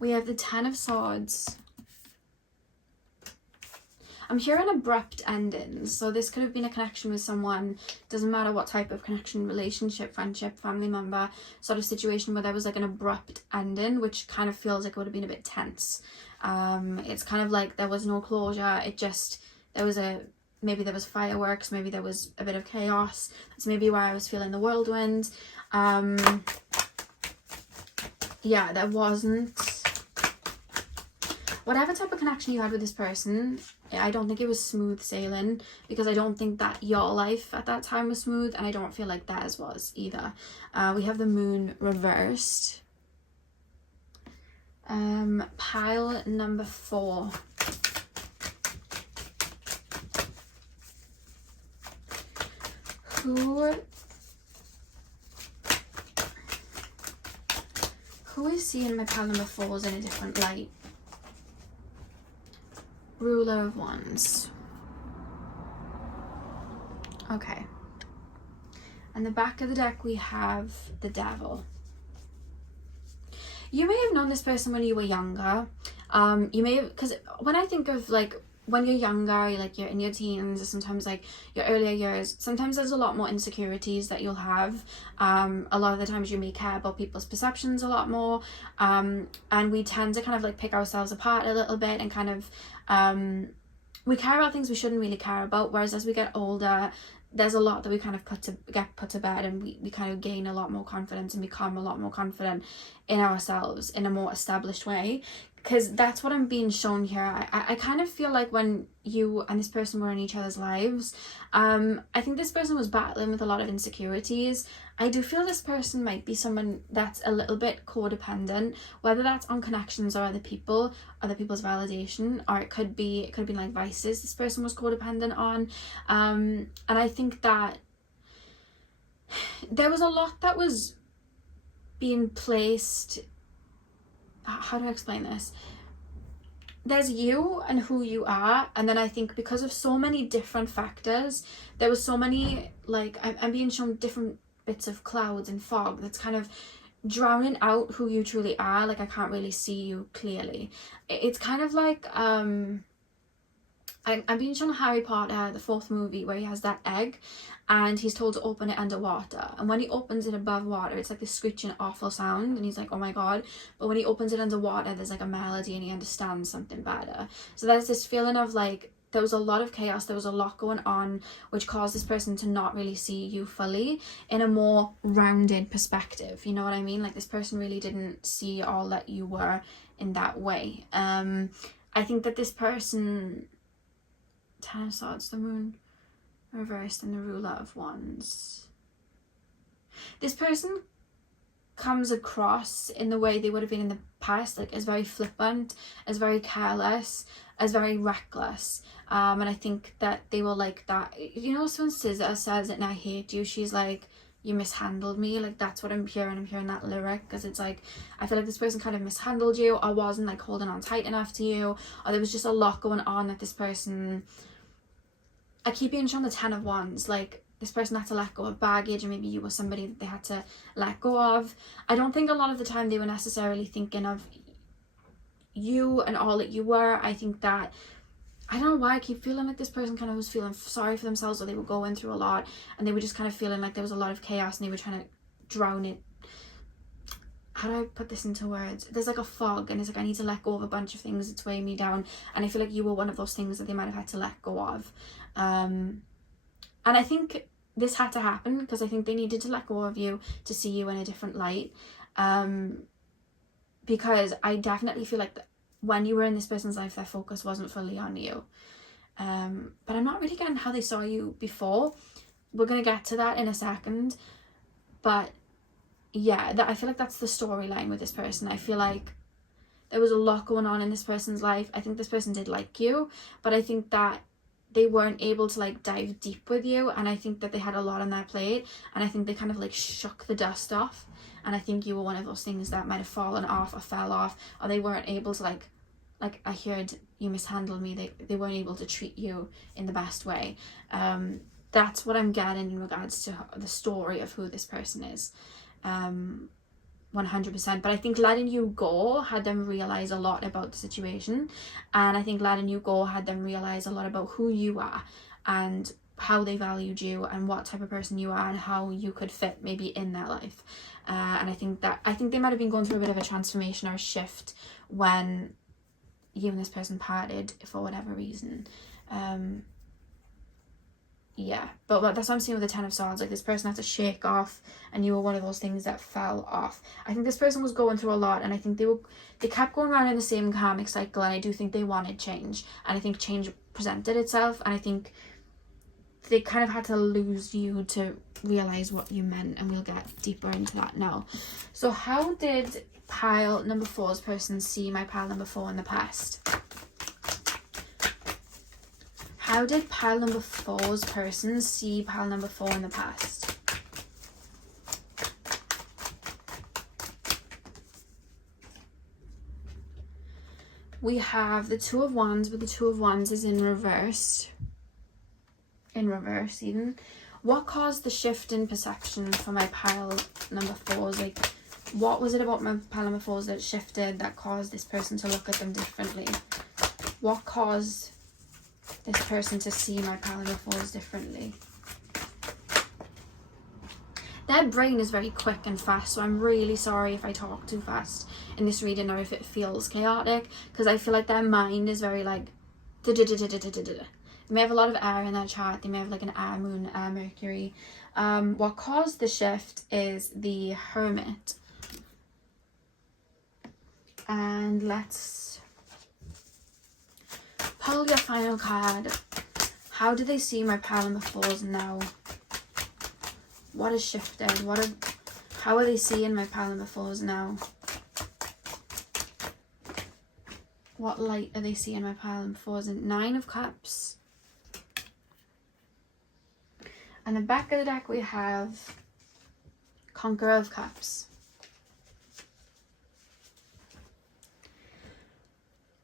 We have the 10 of Swords. I'm hearing abrupt endings, so this could have been a connection with someone, doesn't matter what type of connection, relationship, friendship, family member, sort of situation where there was like an abrupt ending, which kind of feels like it would have been a bit tense. It's kind of like there was no closure, maybe there was fireworks, maybe there was a bit of chaos. That's maybe why I was feeling the whirlwind. Yeah, there wasn't, whatever type of connection you had with this person, I don't think it was smooth sailing, because I don't think that your life at that time was smooth, and I don't feel like theirs was either. We have the moon reversed. Pile number 4. Who is seeing my pile number 4s in a different light? Ruler of Wands. Okay. And the back of the deck we have the Devil. You may have known this person when you were younger. You may have, because when I think of like when you're younger, you're in your teens, or sometimes like your earlier years, sometimes there's a lot more insecurities that you'll have. A lot of the times you may care about people's perceptions a lot more, and we tend to kind of like pick ourselves apart a little bit, and kind of we care about things we shouldn't really care about, whereas as we get older, there's a lot that we kind of get put to bed, and we kind of gain a lot more confidence and become a lot more confident in ourselves in a more established way. Because that's what I'm being shown here. I kind of feel like when you and this person were in each other's lives, I think this person was battling with a lot of insecurities. I do feel this person might be someone that's a little bit codependent, whether that's on connections or other people's validation, or it could be like vices this person was codependent on. And I think that there was a lot that was being placed. How do I explain this? There's you and who you are, and then I think because of so many different factors, there was so many, like, I'm being shown different bits of clouds and fog that's kind of drowning out who you truly are. Like, I can't really see you clearly. It's kind of like I'm being shown Harry Potter, the 4th movie, where he has that egg and he's told to open it underwater, and when he opens it above water, it's like this screeching awful sound, and he's like, oh my god. But when he opens it underwater, there's like a melody and he understands something better. So there's this feeling of like, there was a lot of chaos, there was a lot going on, which caused this person to not really see you fully in a more rounded perspective. You know what I mean? Like, this person really didn't see all that you were in that way. I think that this person, 10 of Swords, the Moon reversed, and the Ruler of Wands. This person comes across in the way they would have been in the past, like as very flippant, as very careless, as very reckless. And I think that they were like that. You know, so when Scissor says it, and I hate you, she's like, you mishandled me. Like, that's what I'm hearing. I'm hearing that lyric, because it's like, I feel like this person kind of mishandled you, or wasn't like holding on tight enough to you, or there was just a lot going on that this person, I keep being shown the 10 of Wands, like this person had to let go of baggage, and maybe you were somebody that they had to let go of. I don't think a lot of the time they were necessarily thinking of you and all that you were. I think that, I don't know why I keep feeling like this person kind of was feeling sorry for themselves, or they were going through a lot and they were just kind of feeling like there was a lot of chaos and they were trying to drown it. How do I put this into words? There's like a fog, and it's like, I need to let go of a bunch of things that's weighing me down, and I feel like you were one of those things that they might have had to let go of. And I think this had to happen because I think they needed to let go of you to see you in a different light. Because I definitely feel like when you were in this person's life, their focus wasn't fully on you. But I'm not really getting how they saw you before. We're going to get to that in a second. But yeah, I feel like that's the storyline with this person. I feel like there was a lot going on in this person's life. I think this person did like you, but I think that they weren't able to like dive deep with you, and I think that they had a lot on their plate, and I think they kind of like shook the dust off, and I think you were one of those things that might have fallen off or fell off, or they weren't able to like I heard you mishandled me, they weren't able to treat you in the best way. That's what I'm getting in regards to the story of who this person is. 100%. But I think letting you go had them realize a lot about the situation, and I think letting you go had them realize a lot about who you are and how they valued you and what type of person you are and how you could fit maybe in their life. And I think they might have been going through a bit of a transformation or a shift when you and this person parted for whatever reason. Yeah, but that's what I'm seeing with the 10 of Swords. Like, this person had to shake off, and you were one of those things that fell off. I think this person was going through a lot, and I think they kept going around in the same karmic cycle, and I do think they wanted change, and I think change presented itself, and I think they kind of had to lose you to realize what you meant, and we'll get deeper into that now. So how did pile number 4's person see my pile number 4 in the past? How did pile number 4's person see pile number 4 in the past? We have the 2 of Wands, but the 2 of Wands is in reverse. In reverse even. What caused the shift in perception for my pile number 4's? Like, what was it about my pile number 4's that shifted, that caused this person to look at them differently? What caused this person to see my pile number 4's differently? Their brain is very quick and fast, so I'm really sorry if I talk too fast in this reading or if it feels chaotic, because I feel like their mind is very like they may have a lot of air in their chart. They may have like an air moon, air Mercury. What caused the shift is the Hermit. And let's pull your final card. How do they see my pile number 4's now? What has shifted? How are they seeing my pile number 4's now? What light are they seeing my pile number 4's in? 9 of Cups. And the back of the deck we have Conqueror of Cups.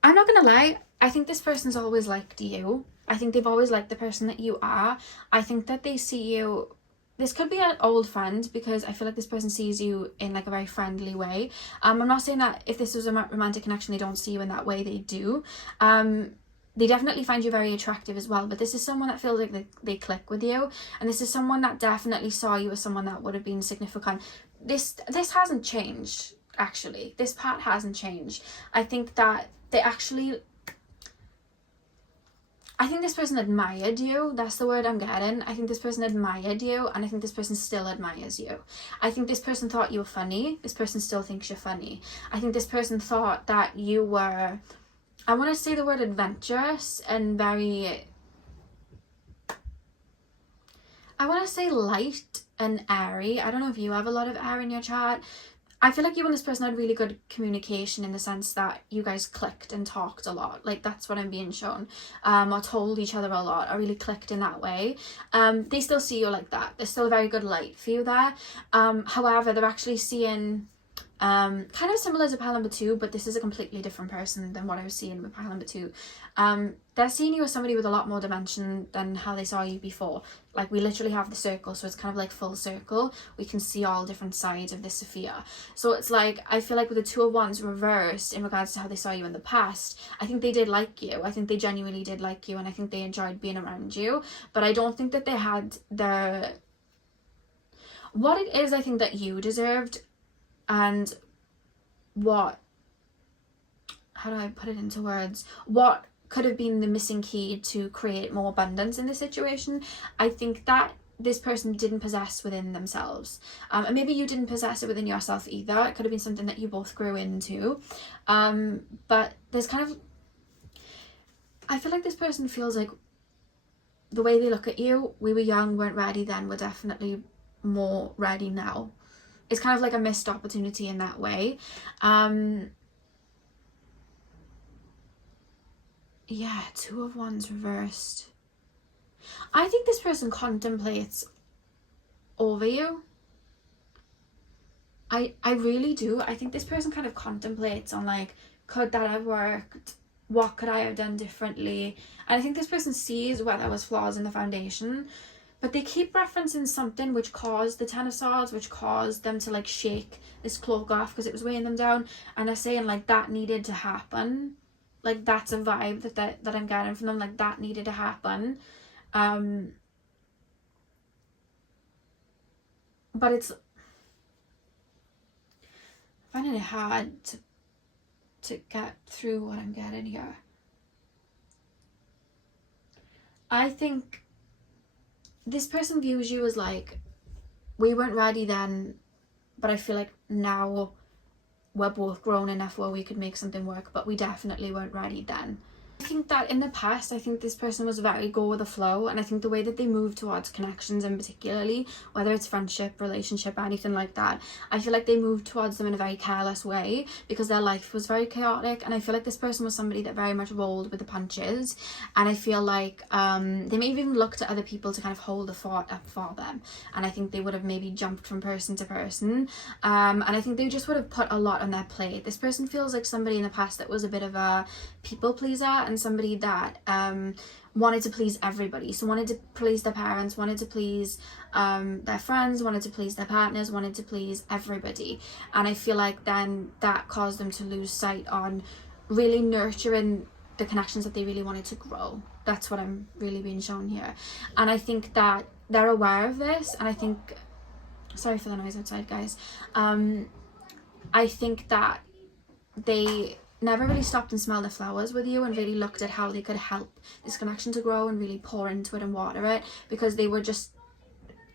I'm not gonna lie, I think this person's always liked you. I think they've always liked the person that you are. I think that they see you this could be an old friend, because I feel like this person sees you in like a very friendly way. I'm not saying that if this was a romantic connection they don't see you in that way, they do. They definitely find you very attractive as well, but this is someone that feels like they click with you, and this is someone that definitely saw you as someone that would have been significant. This hasn't changed, actually. This part hasn't changed. I think that I think this person admired you. That's the word I'm getting. I think this person admired you, and I think this person still admires you. I think this person thought you were funny. This person still thinks you're funny. I think this person thought that you were, I want to say the word adventurous and very, I want to say light and airy. I don't know if you have a lot of air in your chart. I feel like you and this person had really good communication, in the sense that you guys clicked and talked a lot. Like, that's what I'm being shown. Or told each other a lot, or really clicked in that way. They still see you like that. There's still a very good light for you there. However, they're actually seeing kind of similar to pile number 2, but this is a completely different person than what I was seeing with pile number 2. They're seeing you as somebody with a lot more dimension than how they saw you before. Like, we literally have the circle, so it's kind of like full circle. We can see all different sides of this Sophia. So it's like, I feel like with the 2 of Wands reversed in regards to how they saw you in the past, I think they did like you. I think they genuinely did like you, and I think they enjoyed being around you. But I don't think that they had what it is I think that you deserved, and how do I put it into words? What could have been the missing key to create more abundance in this situation? I think that this person didn't possess within themselves. And maybe you didn't possess it within yourself either. It could have been something that you both grew into. But there's kind of, I feel like this person feels like the way they look at you, we were young, weren't ready then, we're definitely more ready now. It's kind of like a missed opportunity in that way. Yeah, 2 of Wands reversed. I think this person contemplates over you. I really do. I think this person kind of contemplates on, like, could that have worked? What could I have done differently? And I think this person sees where there was flaws in the foundation, but they keep referencing something which caused the 10 of Swords, which caused them to, like, shake this cloak off because it was weighing them down. And they're saying, like, that needed to happen. Like, that's a vibe that I'm getting from them. Like, that needed to happen. But it's finding it hard to get through what I'm getting here. I think this person views you as like, we weren't ready then, but I feel like now we're both grown enough where we could make something work, but we definitely weren't ready then. I think that in the past, I think this person was very go with the flow, and I think the way that they move towards connections, and particularly whether it's friendship, relationship, anything like that, I feel like they moved towards them in a very careless way because their life was very chaotic. And I feel like this person was somebody that very much rolled with the punches, and I feel like they may have even looked at other people to kind of hold the fort up for them, and I think they would have maybe jumped from person to person, and I think they just would have put a lot on their plate. This person feels like somebody in the past that was a bit of a people pleaser, and somebody that wanted to please everybody. So wanted to please their parents, wanted to please their friends, wanted to please their partners, wanted to please everybody. And I feel like then that caused them to lose sight on really nurturing the connections that they really wanted to grow. That's what I'm really being shown here. And I think that they're aware of this, and I think, sorry for the noise outside, guys. I think that they never really stopped and smelled the flowers with you and really looked at how they could help this connection to grow and really pour into it and water it, because they were just,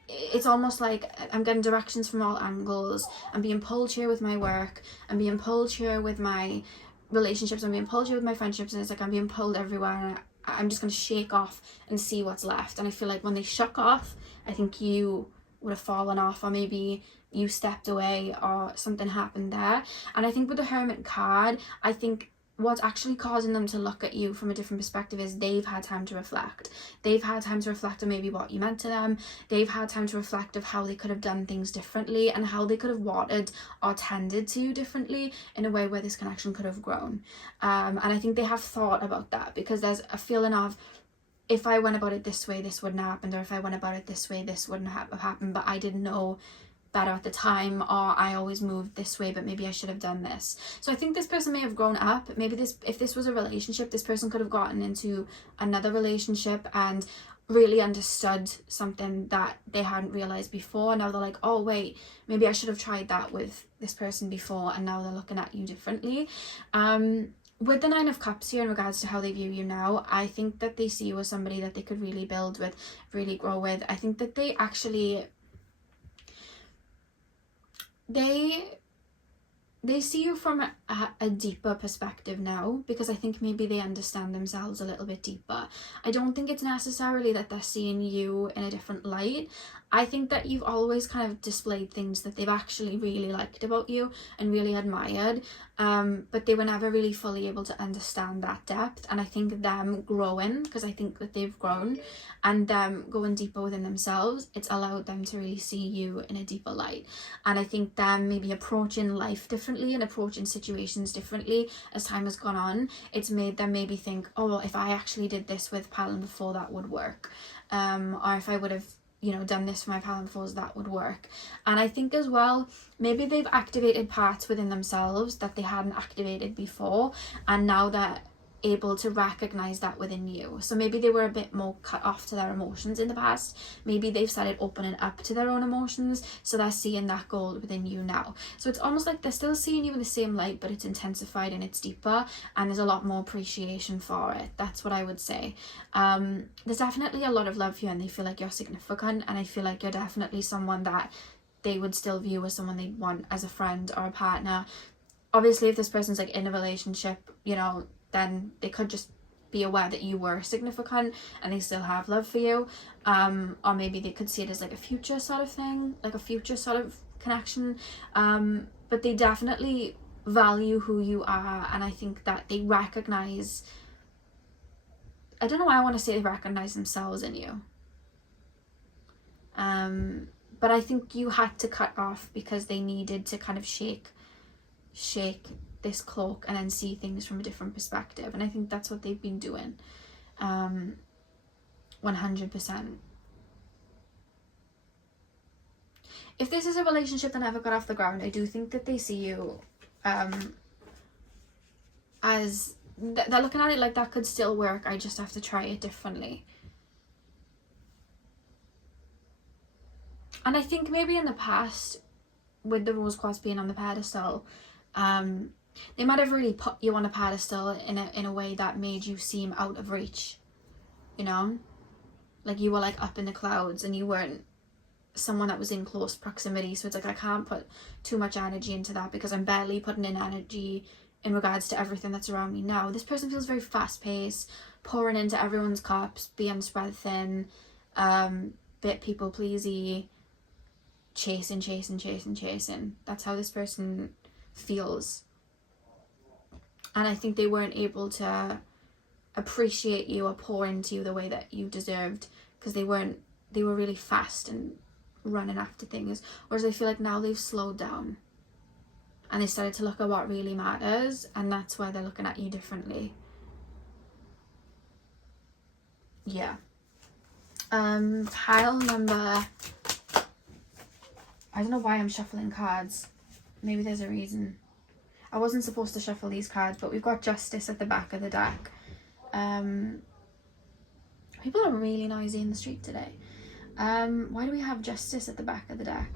it's almost like I'm getting directions from all angles. I'm being pulled here with my work, I'm being pulled here with my relationships, I'm being pulled here with my friendships, and it's like I'm being pulled everywhere, and I'm just going to shake off and see what's left. And I feel like when they shook off, I think you would have fallen off, or maybe you stepped away, or something happened there. And I think with the Hermit card, I think what's actually causing them to look at you from a different perspective is they've had time to reflect. They've had time to reflect on maybe what you meant to them. They've had time to reflect of how they could have done things differently, and how they could have watered or tended to differently in a way where this connection could have grown. And I think they have thought about that, because there's a feeling of, if I went about it this way, this wouldn't have happened, or if I went about it this way, this wouldn't have happened, but I didn't know better at the time, or I always moved this way, but maybe I should have done this. So I think this person may have grown up. Maybe if this was a relationship, this person could have gotten into another relationship and really understood something that they hadn't realized before. Now they're like, oh wait, maybe I should have tried that with this person before, and now they're looking at you differently. With the Nine of Cups here, in regards to how they view you now, I think that they see you as somebody that they could really build with, really grow with. I think that they actually, they see you from a deeper perspective now, because I think maybe they understand themselves a little bit deeper. I don't think it's necessarily that they're seeing you in a different light. I think that you've always kind of displayed things that they've actually really liked about you and really admired, but they were never really fully able to understand that depth. And I think them growing, because I think that they've grown, and them going deeper within themselves, it's allowed them to really see you in a deeper light. And I think them maybe approaching life differently and approaching situations differently as time has gone on, it's made them maybe think, oh well, if I actually did this with Palin before, that would work, or if I would have, you know, done this for my Palin before, that would work. And I think as well, maybe they've activated parts within themselves that they hadn't activated before, and now they're able to recognize that within you. So maybe they were a bit more cut off to their emotions in the past. Maybe they've started opening up to their own emotions, so they're seeing that gold within you now. So it's almost like they're still seeing you in the same light, but it's intensified and it's deeper, and there's a lot more appreciation for it. That's what I would say. There's definitely a lot of love here, and they feel like you're significant, and I feel like you're definitely someone that they would still view as someone they'd want as a friend or a partner. Obviously, if this person's like in a relationship, you know, then they could just be aware that you were significant and they still have love for you, or maybe they could see it as like a future sort of thing, like a future sort of connection, but they definitely value who you are, and I think that they recognize, I don't know why I want to say they recognize themselves in you, but I think you had to cut off because they needed to kind of shake this cloak and then see things from a different perspective, and I think that's what they've been doing, 100%. If this is a relationship that never got off the ground, I do think that they see you as they're looking at it like that could still work, I just have to try it differently. And I think maybe in the past, with the rose quartz being on the pedestal, they might have really put you on a pedestal in a way that made you seem out of reach, you know, like you were like up in the clouds and you weren't someone that was in close proximity. So it's like, I can't put too much energy into that because I'm barely putting in energy in regards to everything that's around me now. This person feels very fast paced, pouring into everyone's cups, being spread thin, bit people pleasy, chasing. That's how this person feels. And I think they weren't able to appreciate you or pour into you the way that you deserved, because they were really fast and running after things. Whereas I feel like now they've slowed down and they started to look at what really matters, and that's why they're looking at you differently. Yeah. Pile number, I don't know why I'm shuffling cards. Maybe there's a reason. I wasn't supposed to shuffle these cards, but we've got Justice at the back of the deck. People are really noisy in the street today. Why do we have Justice at the back of the deck?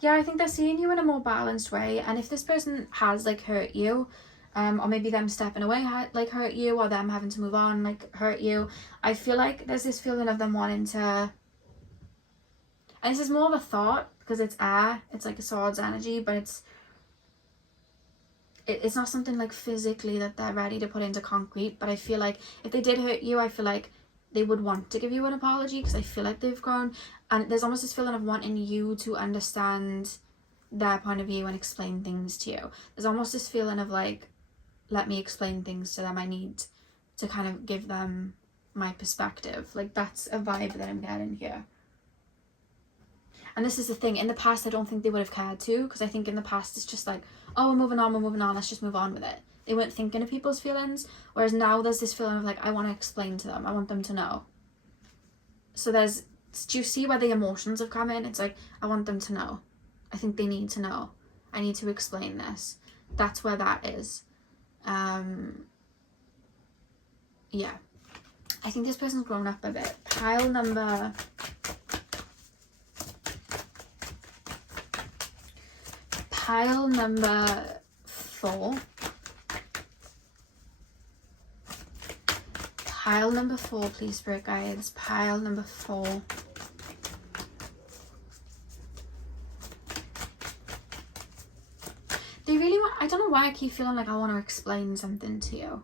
Yeah, I think they're seeing you in a more balanced way, and if this person has like hurt you, or maybe them stepping away like hurt you, or them having to move on like hurt you, I feel like there's this feeling of them wanting to, and this is more of a thought because it's air, it's like a sword's energy, but it's not something like physically that they're ready to put into concrete. But I feel like if they did hurt you, I feel like they would want to give you an apology, because I feel like they've grown, and there's almost this feeling of wanting you to understand their point of view and explain things to you. There's almost this feeling of like, let me explain things to them, I need to kind of give them my perspective. Like, that's a vibe that I'm getting here. And this is the thing, in the past I don't think they would have cared to, because I think in the past it's just like, oh, we're moving on, let's just move on with it. They weren't thinking of people's feelings. Whereas now there's this feeling of like, I want to explain to them. I want them to know. So do you see where the emotions have come in? It's like, I want them to know. I think they need to know. I need to explain this. That's where that is. Yeah. I think this person's grown up a bit. Pile number 4. Pile number 4, please, spirit guides. Pile number 4. They really want, I don't know why I keep feeling like I want to explain something to you.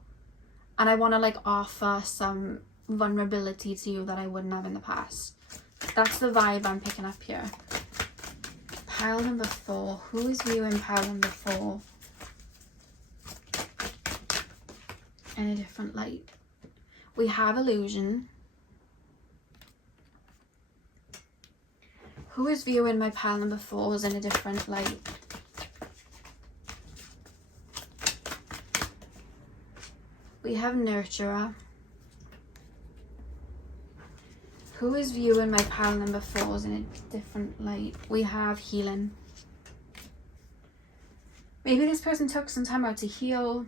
And I want to like offer some vulnerability to you that I wouldn't have in the past. That's the vibe I'm picking up here. Pile number 4. Who is viewing pile number 4 in a different light? We have illusion. Who is viewing my pile number 4s in a different light? We have nurturer. Who is viewing my pile number 4s in a different light? We have healing. Maybe this person took some time out to heal.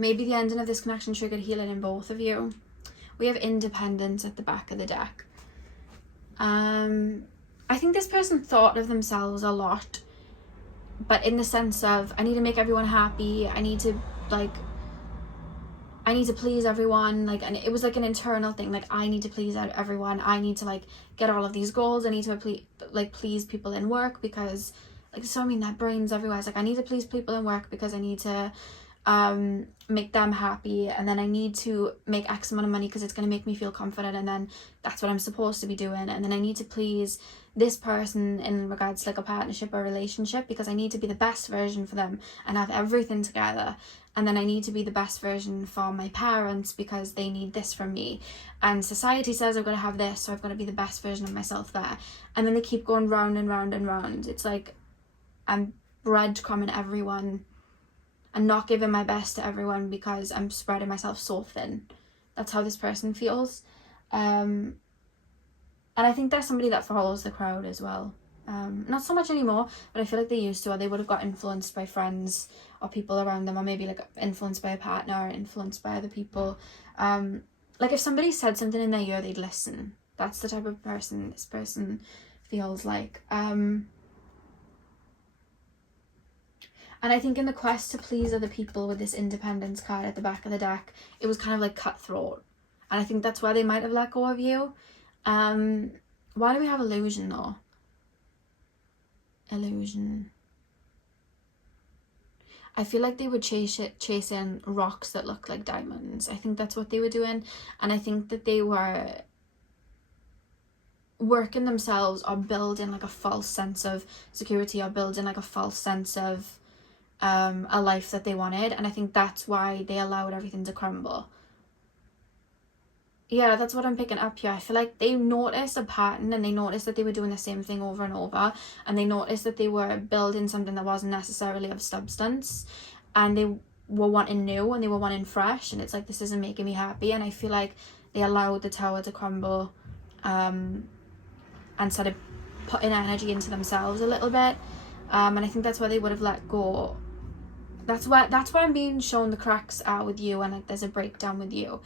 Maybe the ending of this connection triggered healing in both of you. We have independence at the back of the deck. I think this person thought of themselves a lot, but in the sense of, I need to make everyone happy. I need to please everyone, like, and it was like an internal thing, like, I need to please everyone. I need to like get all of these goals. I need to please people in work because like, so I mean, that brain's everywhere. It's like, I need to please people in work because I need to make them happy, and then I need to make X amount of money because it's going to make me feel confident, and then that's what I'm supposed to be doing, and then I need to please this person in regards to like a partnership or relationship because I need to be the best version for them and have everything together, and then I need to be the best version for my parents because they need this from me, and society says I've got to have this, so I've got to be the best version of myself there, and then they keep going round and round and round. It's like I'm breadcrumbing everyone and not giving my best to everyone because I'm spreading myself so thin. That's how this person feels. And I think there's somebody that follows the crowd as well. Not so much anymore, but I feel like they used to, or they would have got influenced by friends or people around them, or maybe like influenced by a partner or influenced by other people. Like if somebody said something in their ear, they'd listen. That's the type of person this person feels like. And I think in the quest to please other people with this independence card at the back of the deck, it was kind of like cutthroat. And I think that's why they might have let go of you. Why do we have illusion though? Illusion. I feel like they were chasing rocks that look like diamonds. I think that's what they were doing. And I think that they were working themselves or building like a false sense of security, or building like a false sense of a life that they wanted, and I think that's why they allowed everything to crumble. Yeah, that's what I'm picking up here. I feel like they noticed a pattern, and they noticed that they were doing the same thing over and over, and they noticed that they were building something that wasn't necessarily of substance, and they were wanting new and they were wanting fresh, and it's like, this isn't making me happy. And I feel like they allowed the tower to crumble and started putting energy into themselves a little bit, and I think that's why they would have let go. That's why I'm being shown the cracks are with you, and like there's a breakdown with you.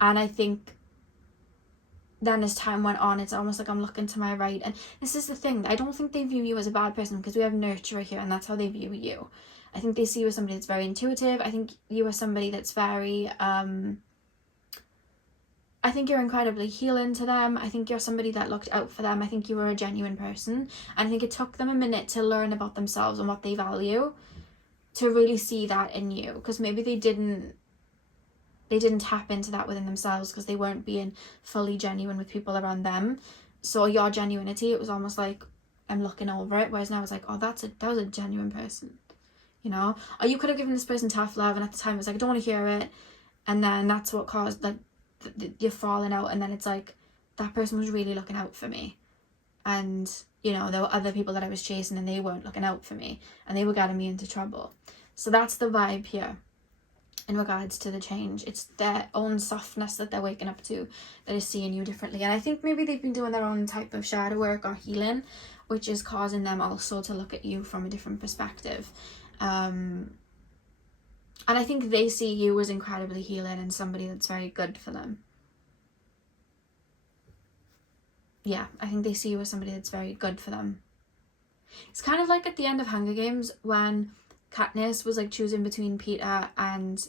And I think then as time went on, it's almost like I'm looking to my right, and this is the thing, I don't think they view you as a bad person, because we have nurturer here, and that's how they view you. I think they see you as somebody that's very intuitive. I think you are somebody that's very I think you're incredibly healing to them. I think you're somebody that looked out for them. I think you were a genuine person, and I think it took them a minute to learn about themselves and what they value, to really see that in you, because maybe they didn't tap into that within themselves because they weren't being fully genuine with people around them. So your genuinity, it was almost like I'm looking over it, whereas now I was like, oh, that was a genuine person, you know. Or you could have given this person tough love, and at the time it was like, I don't want to hear it, and then that's what caused like you're falling out, and then it's like, that person was really looking out for me, and you know, there were other people that I was chasing and they weren't looking out for me, and they were getting me into trouble. So that's the vibe here in regards to the change. It's their own softness that they're waking up to that is seeing you differently. And I think maybe they've been doing their own type of shadow work or healing, which is causing them also to look at you from a different perspective. And I think they see you as incredibly healing and somebody that's very good for them. Yeah, I think they see you as somebody that's very good for them. It's kind of like at the end of Hunger Games when Katniss was like choosing between Peter and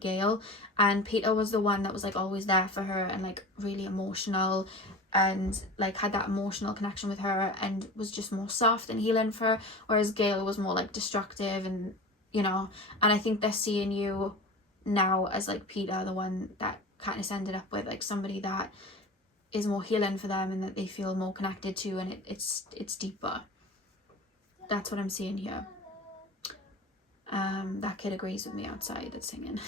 Gale, and Peter was the one that was like always there for her and like really emotional and like had that emotional connection with her and was just more soft and healing for her, whereas Gale was more like destructive and, you know, and I think they're seeing you now as like Peter, the one that Katniss ended up with, like somebody that is more healing for them and that they feel more connected to, and it's deeper. That's what I'm seeing here. That kid agrees with me outside that's singing.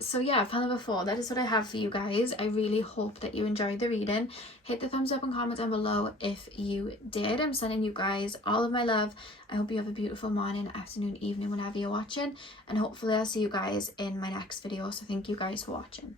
So yeah, felt number 4, that is what I have for you guys. I really hope that you enjoyed the reading. Hit the thumbs up and comment down below if you did. I'm sending you guys all of my love. I hope you have a beautiful morning, afternoon, evening, whenever you're watching, and hopefully I'll see you guys in my next video. So thank you guys for watching.